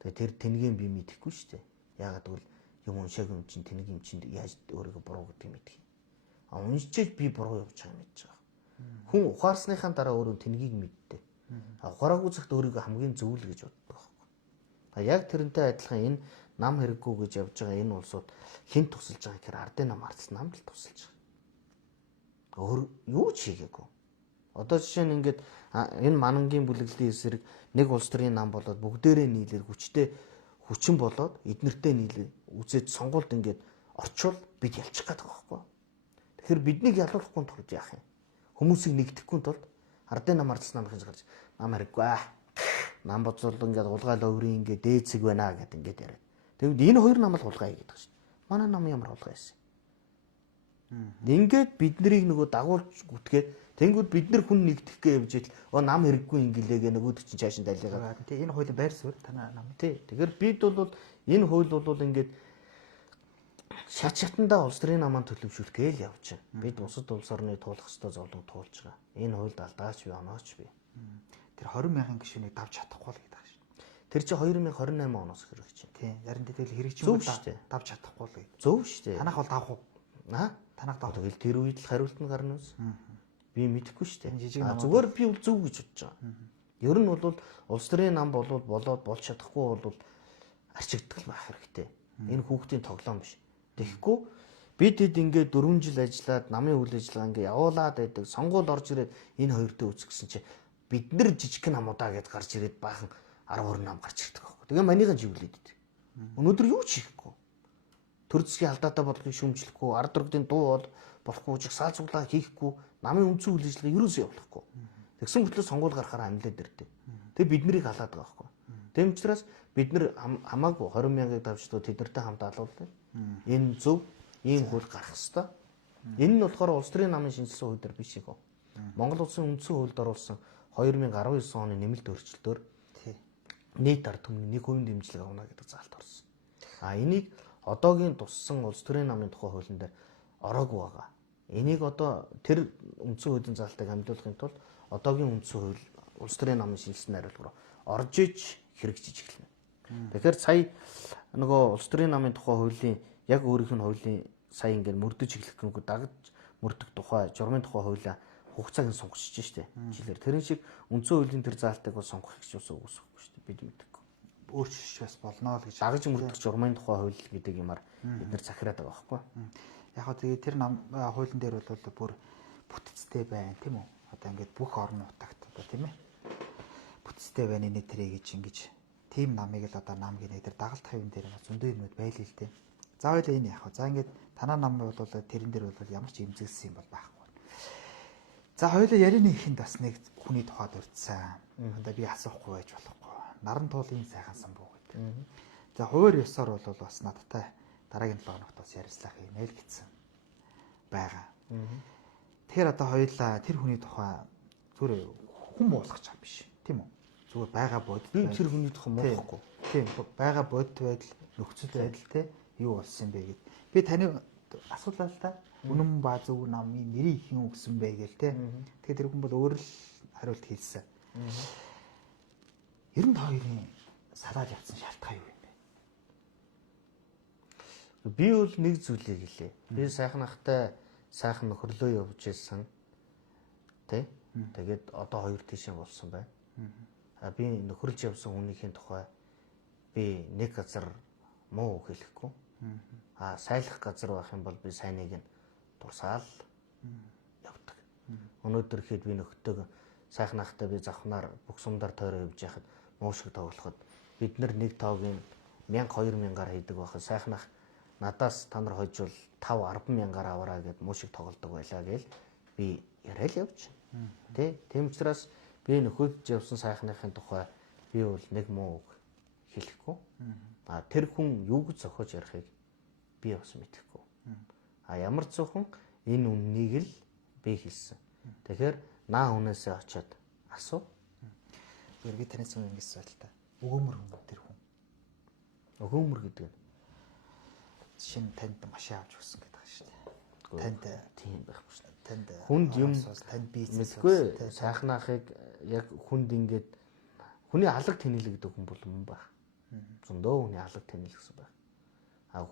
Тэгээ тэр тэнгийн би мэдэхгүй шүү дээ. Яагаад гэвэл юм уншаагүй юм чинь тэнэг юм чинь яаж өөрийгөө буруу гэдэг мэдхий. А уншиж би буруу явж байгаа юм гэж байгаа. Хүн ухаарсныхаа дараа өөрөө тэнгийг мэддэг. А ухаараагүй цагт өөрийгөө хамгийн зөв л гэж боддог байхгүй. А яг тэрнтэй адилхан энэ нам хэрэггүй гэж явж байгаа энэ улсууд хэн тусалж байгаа гэхээр ардын нам ардсан нам л тусалж байгаа. Өөр юу ч хийгээгүй. Одоо жишээ нь ингээд энэ манангийн бүлэглэлийн эсрэг нэг улс төрийн нам болоод бүгдээрээ нийлээд хүчин болоод эднэртэй нийлээ үзээд сонгуульд ингээд орчвол бид ялчих гээд байгаа байхгүй. Тэгэхээр биднийг ялуулахгүй тулд яах юм? Хүмүүсийг нэгтгэхгүй тулд ардын нам ардсан нам гэж гарч нам хэрэггүй аа. Нам боцол ингээд улгаал өврийн ингээд дээцэг байна гэд ингээд яриад. Тэгвэл энэ хоёр нам л улгаа хийгээд байгаа шүү. Манай нам ямар улгаа хийсэн? Ингээд биднийг нөгөө дагуулж гүтгээд тэнгүүд бид нар хүн нэгтгэхгээ явж ийл нам хэрэггүй ингэлээгээ нөгөөд чинь цааш нь далигаа. Тий энэ хуулийн байр суурь танай нам. Тий. Тэгэхээр бид бол энэ хууль бол ингээд шат шатандаа улс төрийн намаа төлөвшүүлэх гээл явж байна. Бид бусад улс орны туулах ёстой зовлон туулж байгаа. Энэ хуульд алдаач би онооч би. Тэр 20,000 гишүүнийг давж чадахгүй л гэдэг шүү. Тэр чинь 2028 оноос хэрэгж байна. Тий. Ярин тэгэл хэрэгжүүлж давж чадахгүй л гэдэг. Зөв шүү дээ. Танах бол давах уу? Танах давах. Тэгэл тэр үед л хариулт нь гарна үс. Би мэдэхгүй шүү дээ. Зүгээр би бол зөв гэж бодож байгаа. Ер нь бол улс төрийн нам болоод болж чадахгүй бол арчигддаг байх хэрэгтэй. Энэ хүүхдийн тоглоом биш. Тэгэхгүй бид хэд ингээд 4 жил ажиллаад намын үйл ажиллагаа ингээд явуулаад байдаг. Сонгуул орж ирээд энэ хоёртой үүсэх гэсэн чинь бид нар жижиг намуудаа гэдээ гарч ирээд баахан 12 нам гарч ирдэг байхгүй. Тэгээ манийхан живлээд идэв. Өнөөдөр юу ч хийхгүй. Төр засгийн алдаатай бодлогыг шүүмжлэхгүй, ард иргэдийн дуу болохгүй, жагсаал цуглаа хийхгүй, намын үндсэн үйл ажиллагаа ерөөсөө явуулахгүй. Тэгсэн мэтлээ сонгуул гарахаар амлаад ирдэ. Тэгээ бид нарыг халаад байгаа байхгүй. Тэм учраас бид нар хамаагүй 20,000-ыг давждаг тэднэртэй хамт алуулдаг. Энэ зөв ийм хууль гарах ёстой. Энэ нь болохоор улс төрийн намын шинжилсэн хууль дээр биш их. Монгол улсын үндсэн хуульд оруулсан 2019 оны нэмэлт өөрчлөлтөөр нийт ард түмний 1% дэмжлэг авна гэдэг заалт орсон. А энийг одоогийн туссан улс төрийн намын тухай хуулийн дээр ороогүй байгаа. Энийг одоо тэр үндсэн хуулийн заалтыг хамжуулахын тулд одоогийн үндсэн хууль улс төрийн намын шинжилсэн найруулга руу орж иж хэрэгжиж эхэлнэ. Тэгэхээр сая нөгөө улс төрийн намын тухай хуулийн яг өөрийнх нь хуулийн сая ингээд мөрдөж эхлэх гэнгүй дагаж мөрдөх тухай журмын тухай хуулиа хугацааг нь сонгочихж штэ. Жилээр тэрэн шиг үндсэн хуулийн тэр заалтыг бол сонгох гэж үсэхгүй шүү дээ. Бид мэдэхгүй. Өөрчлөж бас болно л гэж. Дагаж мөрдөх журмын тухай хууль гэдэг юмар бид нар захираад байгаа байхгүй. Яг хөө тэгээ тэр нам хуулийн дээр бол бүр бүтцтэй байна тийм үү? Одоо ингээд бүх орон нутагт одоо тийм ээ. Бүтцтэй байна нэ тэрэ гэж ингэж тийм намыг л одоо нам гинэ тэр дагалт хавийн дээр зөндөө юмуд байл л дээ. За хоёул энэ яг хөө. За ингээд танаа нам бол тэрэн дээр бол ямар ч имзэлсэн юм бол байхгүй. За хоёул ярианы ихэнд бас нэг хүний тухайд урьдсан. Одоо би асуухгүй байж болохгүй. Наран туулын сайхан самбуу гэдэг. За хуваар ёсоор бол бас надтай дараагийн 7 хоногт бас ярилцлах юм эл гэсэн байгаа. Тэгэхээр одоо хоёулаа тэр хүний тухай зүгээр хүн буулгах чам биш тийм үү? Зүгээр байгаа бодит би тэр хүний тухай муухгүй. Тийм байгаа бодит байдал нөхцөл байдал те юу болсон бэ гэд. Би таны асуулаа л та үнэн ба зөв намын нэрийг хэн өгсөн бэ гээл те. Тэгэхээр тэр хүн бол өөр л хариулт хэлсэн. 92-ын салаад явсан шалтгаан юу юм бэ? Би бол нэг зүйлийг хэлээ. Би сайхнахтай сайхан нөхөрлөө явж ирсэн. Тэ? Тэгээд одоо 2 тийшээ болсон байна. Би нөхөрлж явсан хүнийхээ тухай би нэг газар муу үг хэлэхгүй. Сайлах газар байх юм бол би сайныг нь дурсаал явдаг. Өнөөдөр хэд би нөхдөг сайхнахтай би завхнаар бүх сумдаар тойроо явж яхад муу шиг тоглоход бид нар нэг тоогийн 1000-2000-аар хийдэг байхад сайхнах надаас та нар хойжвол 5-10 мянгаар аваараа гэд муу шиг тоглодог байлаа гээл би яриад явж. Тэ? Тийм учраас би нөхөж явсан сайхныхын тухай би бол нэг муу үг хэлэхгүй. Тэр хүн юу гэж зохиож ярихыг би бас мэдэхгүй. Ямар ч зөвхөн энэ үннийг л би хэлсэн. Тэгэхээр наа хүнээсээ очиод асуу. Би танаас юм ингэж асуулт та. Өгөөмөр хүн тэр хүн. Өгөөмөр гэдэг нь жишээ нь танд машин авч өгсөн гэдэг байгаа шүү дээ. Танд тийм байхгүй шүү дээ. Танд хүнд юм танд бизнес мэдгүй сайхнаахыг яг хүнд ингээд хүний алга тэнэлэгдэг хүн бол юм байх. Зөндөө хүний алга тэнэлгсэн байх.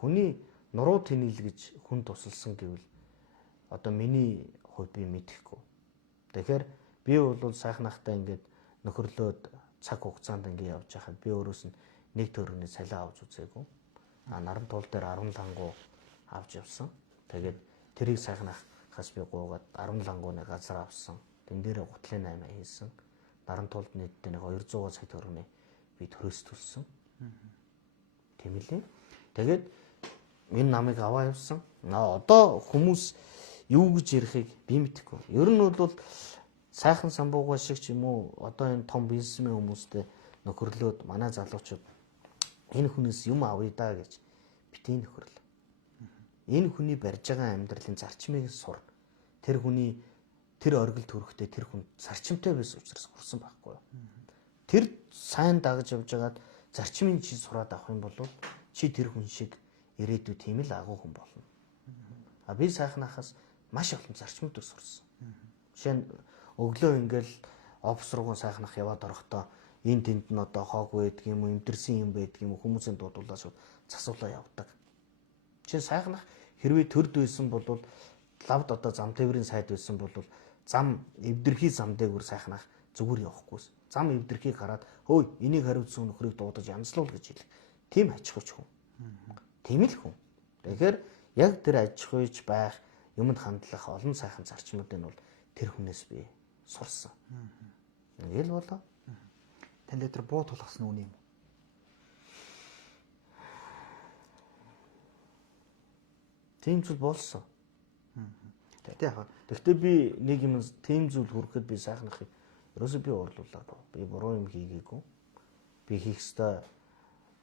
Хүний нуруу тэнэлгэж хүн тусалсан гэвэл одоо миний хувьд би мэдэхгүй. Тэгэхээр би бол сайхнаахтай ингээд нөхөрлөөд цаг хугацаанд ингээд явж байхад би өөрөөс нь нэг төгрөгийн цалин авч үзээгүй. Наран туул дээр 10 лангуу авч явсан. Тэгээд тэрийг сайхнаахаас би гуугаад 10 лангууны газар авсан. Тэн дээр гутлын 8 хийсэн. Наран туулд нийтдээ нэг 200 сая төгрөгийн би төрөөстүүлсэн. Тийм үлээ. Тэгээд энэ намайг аваа явсан. Одоо хүмүүс юу гэж ярихыг би мэдэхгүй. Ер нь бол сайхан самбууга шиг ч юм уу одоо энэ том бизнесмен хүмүүстэй нөхөрлөөд манай залуучууд энэ хүнээс юм авъя да гэж битгий нөхөрлөө. Энэ хүний барьж байгаа амьдралын зарчмыг сур. Тэр хүний тэр оргил төрөхтэй тэр хүн зарчимтай байсан учраас хүрсэн байхгүй юу? Тэр сайн дагаж явж байгаад зарчмын чи сураад авах юм бол чи тэр хүн шиг ирээдүйд тийм л агуу хүн болно. Би сайхнахаас маш олон зарчмуудыг сурсан. Жишээ нь өглөө ингээл офис руугаа сайхнах яваад орохдоо энэ тэнд нь одоо хоог байдаг юм уу, эмдэрсэн юм байдаг юм уу, хүмүүсийн дуудуулаа шууд засуулаа явдаг. Жишээ нь сайхнах хэрвээ төрд байсан бол лавд одоо зам тээврийн сайд байсан бол зам эвдэрхий зам дээгүүр сайхнах зүгээр явахгүйс. Зам эвдэрхийг хараад хөөе энийг хариуцсан нөхрийг дуудаж янзлуул гэж хэлэх. Тийм аж ахуйч хүн. Тийм л хүн. Тэгэхээр яг тэр аж ахуйч байх юмд хандлах олон сайхан зарчмуудыг бол тэр хүнээс би сурсан. Ингээл болоо. Танд тэр буу тулгасан үн юм. Тийм зүйл болсон. Тэгтээ би нэг юм тийм зүйл хүрэхэд би сайхнахыг ерөөсөө би уурлуулаад би буруу юм хийгээгүй. Би хийх ёстой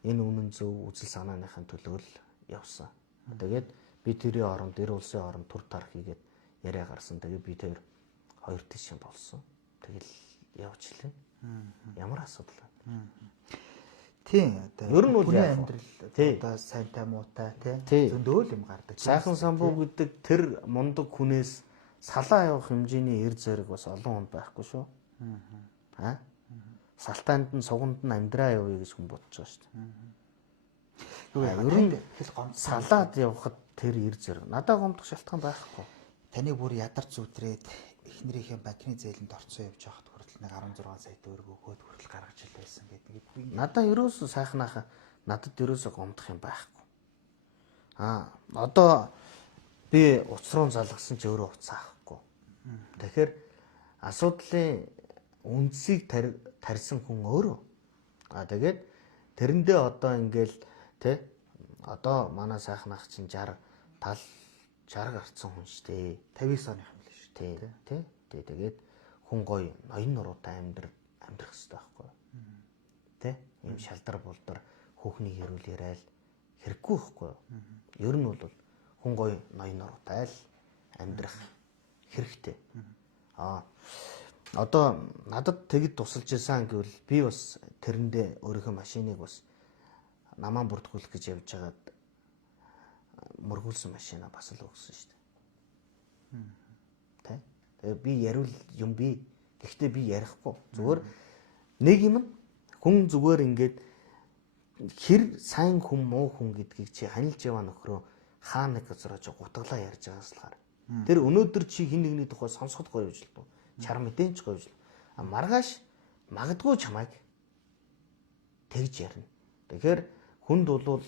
энэ үнэн зөв үзэл санааныхын төлөө л явсан. Тэгээд би тэрийн оронд эр улсын оронд тур тар хийгээд яриа гарсан. Тэгээд би тэр 2 тийш болсон. Тэгэл явж лээ. Ямар асуудал вэ? Тийм. Ер нь бол амьдрал одоо сайнтай муутай тий зөндөө л юм гардаг. Сайхан самбуу гэдэг тэр мундаг хүнээс салаа явах хэмжээний эр зэрэг бас олон хүнд байхгүй шүү. Салтаанд нь суганд нь амьдраа явъя гэж хүн бодож байгаа шүү дээ. Ер нь хэл гомд салаад явхад тэр эр зэрэг надад гомдох шалтгаан байхгүй. Таны бүр ядарч зүтрээд эхнэрийнхээ банкны зээлэнд орцсон явж байхад хүртэл нэг 16 сая төгрөг өгөөд хүртэл гаргаж ил байсан гэдэг. Надад ерөөсөө сайхнахаа надад ерөөсөө гомдох юм байхгүй. Одоо би уцруу залгасан ч өөрөө уцаа авахгүй. Тэгэхээр асуудлын үндсийг тарьсан хүн өөрөө. Тэгээд тэрэндээ одоо ингээл тэ одоо манай сайхнах чинь 60 гарцсан хүн шүү дээ. 59 оных юм л шүү дээ. Тэ. Тэгээд хүн гоё ноён нуруутай амьдрах хэрэгтэй байхгүй. Тэ? Ийм шалдар булдар хүүхний хэрүүл яриад хэрэггүй байхгүй. Ер нь бол хүн гоё ноён нуруутай л амьдрах хэрэгтэй. Одоо надад тэгэд тусалж исэн гэвэл би бас тэрэндээ өөрийнхөө машиныг бас намаа бүртгүүлэх гэж явж хагаад мөргүүлсэн машина бас л өгсөн шүү дээ. Тэ? Тэгээ би яриул юм би. Гэхдээ би ярихгүй. Зүгээр нэг юм хүн зүгээр ингээд хэр сайн хүн муу хүн гэдгийг чи ханилж яваа нөхрөө хаа нэг газар очиж гутгалаа ярьж байгааслахаар. Тэр өнөөдөр чи хин нэгний тухай сонсоход гоё юм л дөө. Чар мэдэнч гоё юм. А маргааш магадгүй чамайг тэгж ярина. Тэгэхээр хүнд бол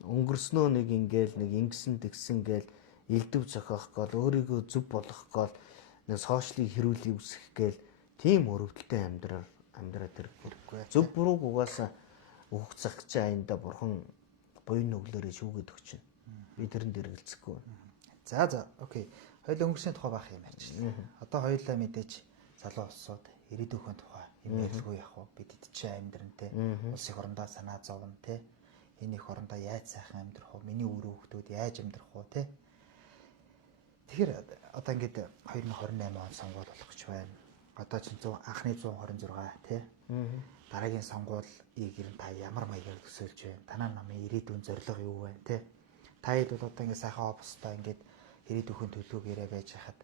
өнгөрснөө нэг ингээл нэг ингэсэн тэгсэн гээл элдв зохиох гол өөрийгөө зүв болгох гол нэг сошиалыг хэрүүлээ үсгэх гээл тийм өрөвдөлтэй амьдраад хэрэггүй. Зөв бурууг угаасаа өгцөх гэж аянда бурхан буян нүглээрээ шүүгээд өгч байна. Би тэрэнд эргэлзэхгүй. За окей. Хоёул өнгөрсний тухай баах юм ярьчихлаа. Одоо хоёулаа мэдээж залуу улсууд ирээдүйн тухай юм ярилцгүй яах вэ? Бид идчихээ амьдран те. Улс их орондоо санаа зовно те. Энэ их орондоо яаж сайхан амьдрах вэ? Миний өрөө хүмүүс яаж амьдрах вэ те? Тэгэхээр одоо ингээд 2028 он сонгуул болох гэж байна. Одоо чинь анхны 126 тий. Дараагийн сонгуулийг ер нь та ямар маягаар төсөөлж байна? Танай намын ирээдүйн зорилго юу вэ тий? Та хэд бол одоо ингээд сайхан опстой ингээд ирээдүйн төлөвлөгөөрөө байж хахад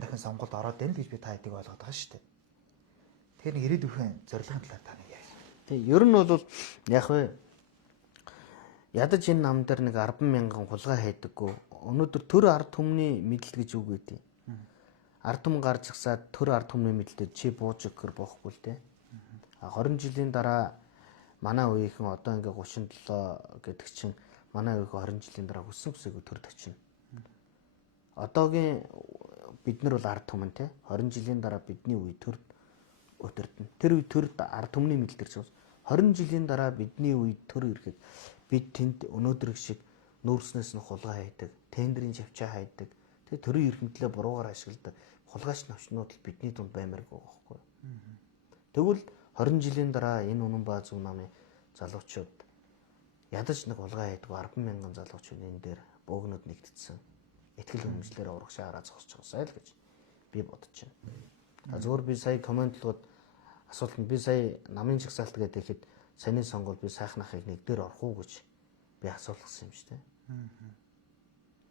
дахин сонгуульд ороод байна гэж би та хэдийг ойлгоод байгаа шүү дээ. Тэгэхээр ирээдүйн зорилгын талаар та нэг яа. Тий, ер нь бол яг вэ ядаж энэ нам дээр нэг 10,000 хулгай хайдаггүй. Өнөөдөр төр ард түмний мэдэл гэж үг өгдөө. Ард түмэн гарч ихсаад төр ард түмний мэдэлд чи бууж өгөхөр боохгүй л дээ. 20 жилийн дараа манай үеийнхэн одоо ингээ 37 гэдэг чинь манай үеийнхэн 20 жилийн дараа хүссэн хүсээгүй төрд очино. Одоогийн бид нар бол ард түмэн те 20 жилийн дараа бидний үе төрд өдөрдөн. Тэр үе төрд ард түмний мэдэл төрж 20 жилийн дараа бидний үе төр ирэхэд бид тэнд өнөөдөр шиг нүүрснээс нь хулгай хайдаг, тендерийн чавчаа хайдаг, тэг төрийн эрхэмтлээ буруугаар ашигладаг хулгайч навчнууд л бидний дунд баймаргүй байхгүй. Тэгвэл 20 жилийн дараа энэ үнэн баа зөв намын залуучууд ядаж нэг хулгай хайдаг 10,000 залуучууд энэ дээр бөөгнөд нэгдсэн. Итгэл үнэмшлэрээ урагшаа хараа зогсож байгаасай л гэж би бодож байна. Зөвхөн би сая комментлууд асуултанд би сая намын жагсаалт гэдэг ихэд саний сонгуул би сайхан ахыг нэг дээр орох уу гэж би асуулгасан юм шүү дээ.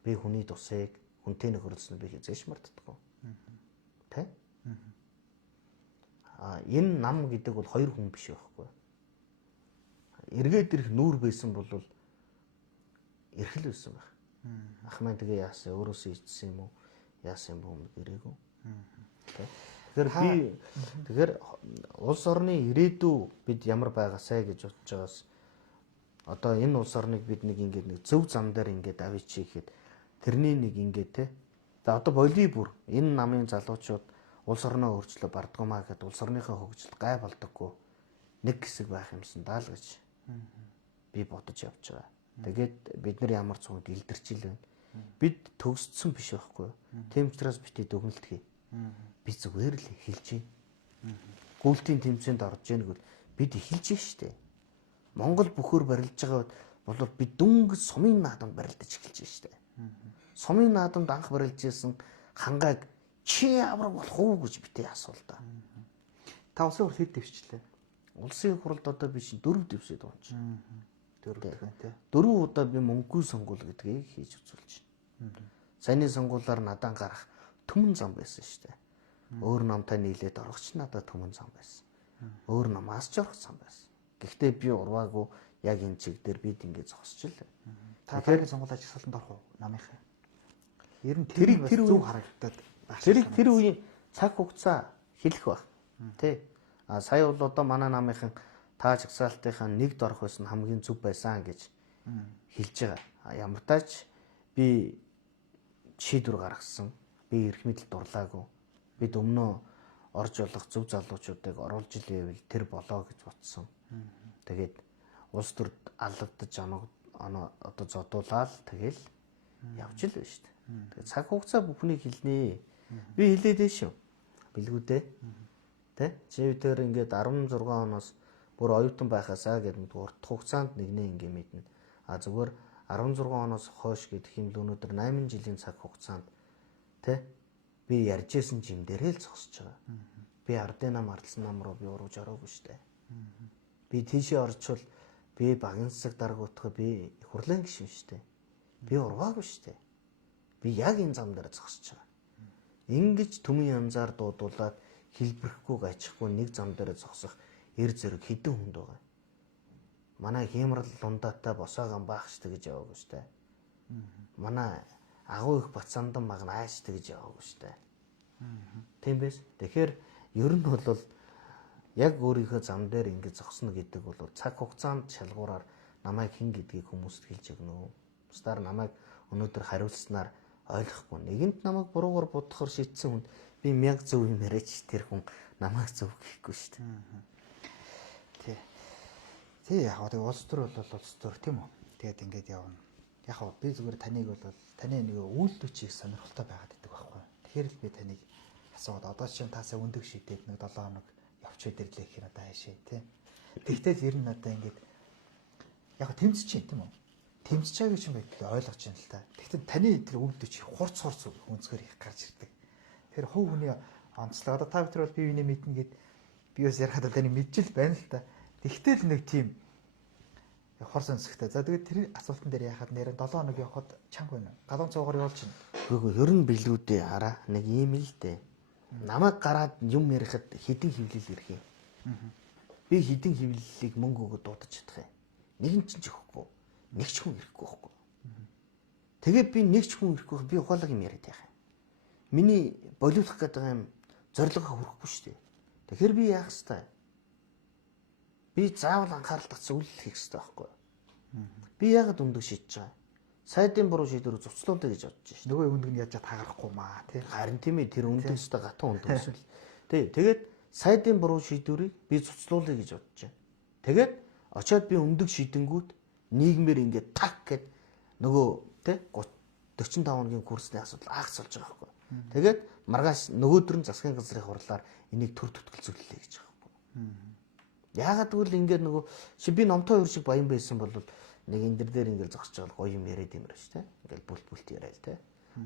Би хүний тусыг хүнтэй нөхөрлөснө би хязгаарч мартдаггүй. Тэ? Энэ нам гэдэг бол хоёр хүн биш байхгүй. Эргээд ирэх нүүр байсан бол эрхэл байсан байх. Ах маань тэгээ яасан өөрөөсөө ичсэн юм уу? Яасан юм бэ гэрээгүй. Тэгэхээр улс орны ирээдүй бид ямар байгаасай гэж бодож байгаас одоо энэ улс орныг бид нэг ингээд нэг зөв зам дээр ингээд авчиж ихэд тэрний нэг ингээд те. За одоо волейбол энэ намын залуучууд улс орноо өөрчлөө бардгамаа гэхэд улс орныхоо хөгжилд гай болдоггүй нэг хэсэг байх юмсан даа л гэж би бодож явж байгаа. Тэгээд бид нар ямар ч зүйл илэрчил байна. Бид төгссөн биш байхгүй. Тийм учраас битээ дүгнэлт хий. Би зүгээр л эхэлж байна. Гүйлтийн тэмцээнд орж ийнэг бол бид эхэлж штэ. Монгол бөхөр барилж байгаа бол бид дүнгийн сумын наадамд барилдаж эхэлж штэ. Сумын наадамд анх барилж ирсэн хангааг чи авраг болох уу гэж битээ асуул та. Та улсын хурл хэд дэвшчлээ? Улсын хурлд одоо би чинь 4 дэвшээд байгаа юм чинь. 4 тий. 4 удаа би мөнгөгүй сонгуул гэдгийг хийж үзүүлж байна. Саяны сонгуулаар надад гарах түмэн зам байсан шүү дээ. Өөр намтай нийлээд орохч надад түмэн зам байсан. Өөр намаас ч орох зам байсан. Гэхдээ би урваагүй яг энэ чиг дээр бид ингэж зогсож л. Та дараагийн сонгууль ажиглалтанд орох уу? Намынхаа. Ер нь тэр зөв харагдаад байна. Тэр үеийн цаг хугацаа хэлэх баг. Тэ. Сая бол одоо манай намынхан та жагсаалтынхаа нэгд орох байсан хамгийн зөв байсан гэж хэлж байгаа. Ямар тач би шийдвэр гаргасан. Би эрх мэдэл дурлаагүй. Бид өмнөө орж болох зөв залуучуудыг оруулж иléвэл тэр болоо гэж бодсон. Тэгээд улс төрд алгадаж одоо зодуулаад тэгэл явж л байна шүү дээ. Тэгээд цаг хугацаа бүхнийг хэлнэ. Би хэлээд дээ шүү. Билгүү дээ. Тэ? Чи тэр ингээд 16 оноос бүр оюутан байхасаа гэдэг урт хугацаанд нэгнээ ингээ мэднэ. Зүгээр 16 оноос хойш гэдэг юм л өнөөдөр 8 жилийн цаг хугацаанд тэ би ярьж исэн жим дээрээ л зогсож байгаа. Би ардын нам ардсан нам руу би урууж ороогүй штэ. Би тийшээ орчвол би багийн засаг даргуутах би хурлын гишүүн штэ. Би урваагүй штэ. Би яг энэ зам дээр зогсож байгаа. Ингиж төмөн янзаар дуудуулаад хэлбэрэхгүй гайчихгүй нэг зам дээр зогсох эр зэрэг хэдэн хүнд байгаа. манай хиймрал лундаатай босоогон баахштай гэж яваагүй штэ. Манай агуу их бацандан баг нааштай гэж яваагүй штэ. Тийм биз? Тэгэхээр ер нь бол яг өөрийнхөө зам дээр ингэж зогсно гэдэг бол цаг хугацаанд шалгуураар намайг хэн гэдгийг хүмүүст хэлж өгнө. Бусдаар намайг өнөөдөр хариулснаар ойлгохгүй. Нэгэнт намайг буруугаар бодохоор шийдсэн хүн би 1000 зөв юм яриач тэр хүн намайг зөв гэхгүй шүү дээ. Тий. Тий яг одоо улс төр бол улс төр тийм үү. Тэгээд ингэж явна. Яг би зүгээр таныг бол таны нэг үйлдвэрчийг сонирхолтой байгаад байдаг байхгүй. Тэгэхээр л би таныг асууад одоо чинь таасаа өндөг шидэд нэг 7 хоног явч идэрлээ гэхээр одоо хаашаа тий. Тэгтэл ер нь одоо ингэж яг тэмцэж чинь тийм үү. Тэмцэж байгаа гэж юм байдлаа ойлгож байна л та. Тэгтэл таны тэр үйлдвэрч хурц хүнцгэр их гарч ирдэг. Тэр хувь хүний онцлог одоо та бүхэн бол бие биенээ мэднэ гэд би бас ярахад таны мэджил байна л та. Тэгтэл нэг тийм хор сонсогтой. За тэгээд тэр асуултан дээр яхад нэрээ 7 хоног явахад чанга байна. Галуун цуугаар явуулж байна. Үгүй ер нь билгүүдээ хараа нэг юм л дээ. Намайг гараад юм ярихад хідэн хөвлөл ирэх юм. Би хідэн хөвлөлийг мөнгө өгöd дуудаж чадах юм. Нэгэн ч өгөхгүй. Нэг ч хүн ирэхгүй байхгүй. Тэгээд би нэг ч хүн ирэхгүй би ухаалаг юм яриад яах юм. Миний болиулах гэдэг юм зорилгоо хүрэхгүй шүү дээ. Тэгэхээр би яах ёстой? Би заавал анхаарал татсан үйл хийх ёстой байхгүй. Би яагаад өндөг шийдэж байгаа? Сайдын буруу шийдвэр зуцлуулъя гэж бодож шээ. Нөгөө өндөг нь яаж чад хагарахгүй маа тий. Харин тийм ээ тэр өндөг өстой гатан өндөг эсвэл. Тэгээд сайдын буруу шийдвэрийг би зуцлуулъя гэж бодож байна. Тэгээд очиод би өндөг шийдэнгүүт нийгмээр ингээд так гэд нөгөө тий 45 хоногийн курсны асуудал агц болж байгаа байхгүй. Тэгээд маргааш нөгөөдөр нь засгийн газрын хурлаар энийг төр төтгөлцүүллээ гэж байгаа байхгүй. Яагаад гэвэл ингээд нөгөө би номтой хоёр шиг баян байсан бол нэг энэ дээр ингээд зогсож байгаа гоё юм яриад юм байна шүү дээ. Ингээд бүлт яриа л тий.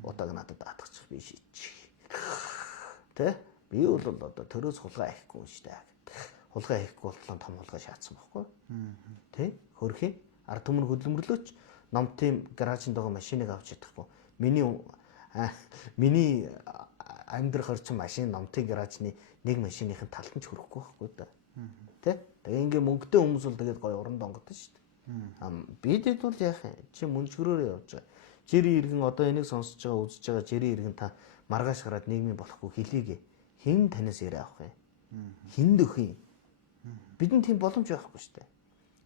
Удааг надад даатгачих би шийдчих. Тий? Би бол одоо төрөөс хулгай хийхгүй шүү дээ. Хулгай хийхгүй болтлоо том хулгай шаацсан байхгүй. Тий? Хөрхий ард түмэн хөдөлмөрлөөч ном тим гаражинд байгаа машиныг авч чадахгүй. Миний амьдрах орчин машин номтын гаражны нэг машиныхын талд нь ч хөрөхгүй байхгүй да. Тэ? Тэгээ ингээ мөнгөтэй хүмүүс бол тэгээд гоё уран донгодсон шүү дээ. Бидэд бол яах юм? Чи мөнчгөрөөр явж байгаа. Жири иргэн одоо энийг сонсож байгаа, үзэж байгаа жири иргэн та маргааш гараад нийгмийн болохгүй хэлийгээ. Хэн танаас яриа авах юм? Хэнд өгөх юм? Бидэнд тийм боломж байхгүй шүү дээ.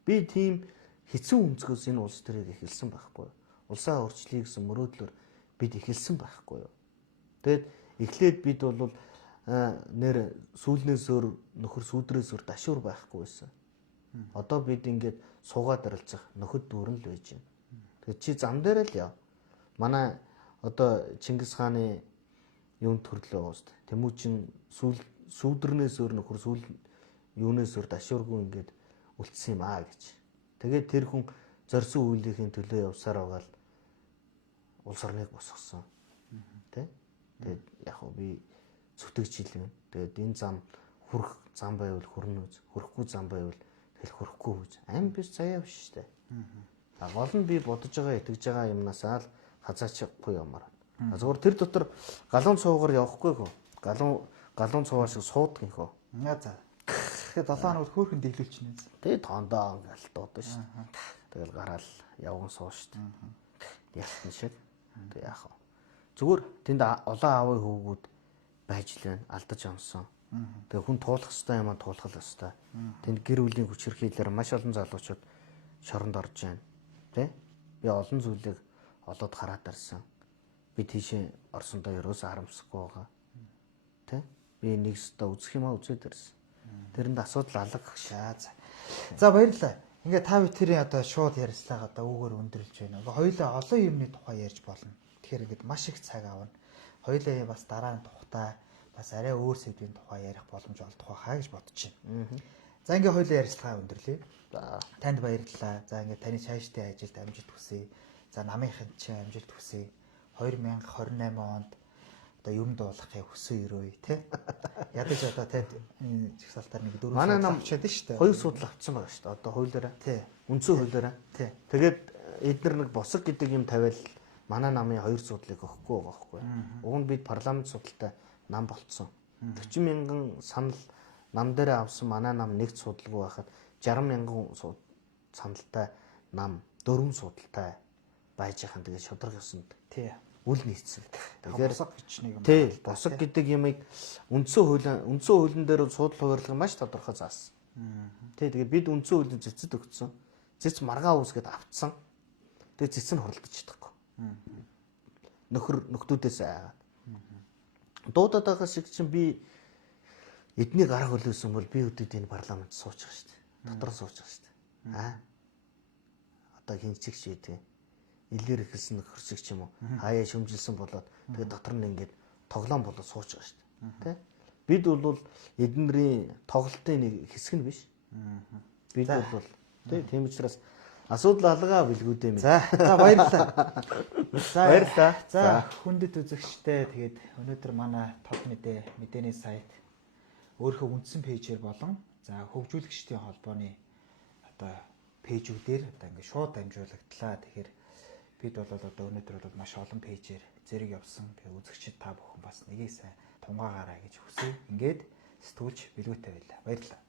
Би тийм хэцүү өнцгөөс энэ улс төрийг эхэлсэн байхгүй. Улсаа өөрчлөе гэсэн мөрөөдлөөр бид эхэлсэн байхгүй юу. Тэгэд эхлээд бид бол нэр сүүлнээсөөр нөхөр сүудрээсөөр дашуур байхгүй байсан. Одоо бид ингээд суугаад арилцах нөхөд дүүрэн л байж байна. Тэгэд чи зам дээр л яв. Манай одоо Чингис хааны юм төрлөө ууст. Тэмүүчин сүудрнээсөөр нөхөр сүүл юунээсөөр дашуургүй ингээд үлдсэн юм аа гэж. Тэгээд тэр хүн зорьсон үйлийнхээ төлөө явсаар байгаа л улс орныг босгосон. Тэ? Тэгээд яг хөө би зүтгэж хэлвэн. Тэгээд энэ зам хүрх зам байвал хүрнэ үз. Хүрхгүй зам байвал тэгэл хүрхгүй үз. Ам биш заяа биш штэ. Гол нь би бодож байгаа итгэж байгаа юмнасаа л хазаачихгүй юмар. Зүгээр тэр дотор галуун цуугаар явахгүй хөө. Галуун цуугаар шиг суудаг юм хөө. Яа за. Тэгээд 7 хоног хөөхөн дэглүүлчихнэ. Тэгээд тоондоо ингээл дуудаж шүү. Тэгэл гараал явган суу шүү. Ялтан шиг. Тэг яах вэ? Зүгээр тэнд олон аавын хүүгүүд байж лээ алдаж амсан. Тэгээ хүн туулах хэвээр юм туулах л хэвээр. Тэнд гэр бүлийн хүчирхийлэлээр маш олон залуучууд шоронд орж байна. Тэ? Би олон зүйлийг олоод хараад арсан. Би тийшээ орсондоо ерөөсөө харамсахгүй байгаа. Тэ? Би нэг өстө үзэх юм аа үзээд ирсэн. Тэрэнд асуудал алга шаа. За баярлалаа. Ингээ та бүхэн одоо шууд ярьслаа одоо үүгээр өндөрлж байна. Ингээ хоёулаа олон юмны тухай ярьж болно. Тэгэхээр ингээд маш их цаг авна. Хоёулаа бас дараа нь тухтай бас арай өөр сэдвийн тухай ярих боломж олдох байхаа гэж бодож байна. За ингээ хоёулаа ярьслаа өндөрлөе. За танд баярлалаа. За ингээ таны цаашдын ажилд амжилт хүсье. За намынхын чинь амжилт хүсье. 2028 онд одоо юм дуулахыг хүссэн өрөө тий. Ядаж одоо танд жигсаалтаар нэг 4 манай нам авчаад шүү дээ. 2 судал авцсан байгаа шүү дээ. Одоо хуулиараа. Тий. Үндсэн хуулиараа. Тий. Тэгээд эдгээр нэг босог гэдэг юм тавиал манай намын 2 судлыг өгөхгүй байгаа байхгүй. Уг нь бид парламент судалтай нам болцсон. 40 мянган санал нам дээр авсан манай нам нэгт судалгүй байхад 60 мянган цаналтай нам дөрвөн судалтай байж яхан тэгээд шудраг ёсонд Тий. үл нийцсэн. Тэгэхээр босог гэж нэг юм. Тий, босог гэдэг ямыг үндсэн хуулийн дээр судал хуваарлага маш тодорхой заасан. Тий, тэгээд бид үндсэн хуулийн цэцэд өгсөн. Цэц маргаа үүсгээд автсан. Тэгээд цэц нь хуралдаж чадахгүй. Нөхдүүдээс айгаад. Дуудаад байгаа шиг чинь би эдний гараа хөлөөсөн бол би өдөрт энэ парламент сууж байгаа шүү дээ. Дотор сууж байгаа шүү дээ. Одоо хинчигч үү те. Илэр ихэлсэн нөхөрсөг ч юм уу. Хаяа шөмжилсэн болоод тэгээд дотор нь ингээд тоглоом болоод сууж байгаа шүү дээ. Тэ? Бид бол эднэрийн тоглолтын нэг хэсэг нь биш. Бид бол тийм учраас асуудал алгаа билгүүдээ минь. За баярлалаа. Баярлалаа. За хүндэт үзэгчтэй тэгээд өнөөдөр манай топ мэдээний сайт өөрийнхөө үндсэн пэйжээр болон за хөгжүүлэгчдийн холбооны одоо пэйжүүдээр одоо ингээд шууд дамжуулагдлаа. Тэгэхээр бид бол одоо өнөөдөр бол маш олон пэйжээр зэрэг явсан. Тэгээ үзэгчид та бүхэн бас нэгийг сайн тунгаагаарай гэж хүсье. Ингээд сэтгүүлч билгүүтэй байлаа. Баярлалаа.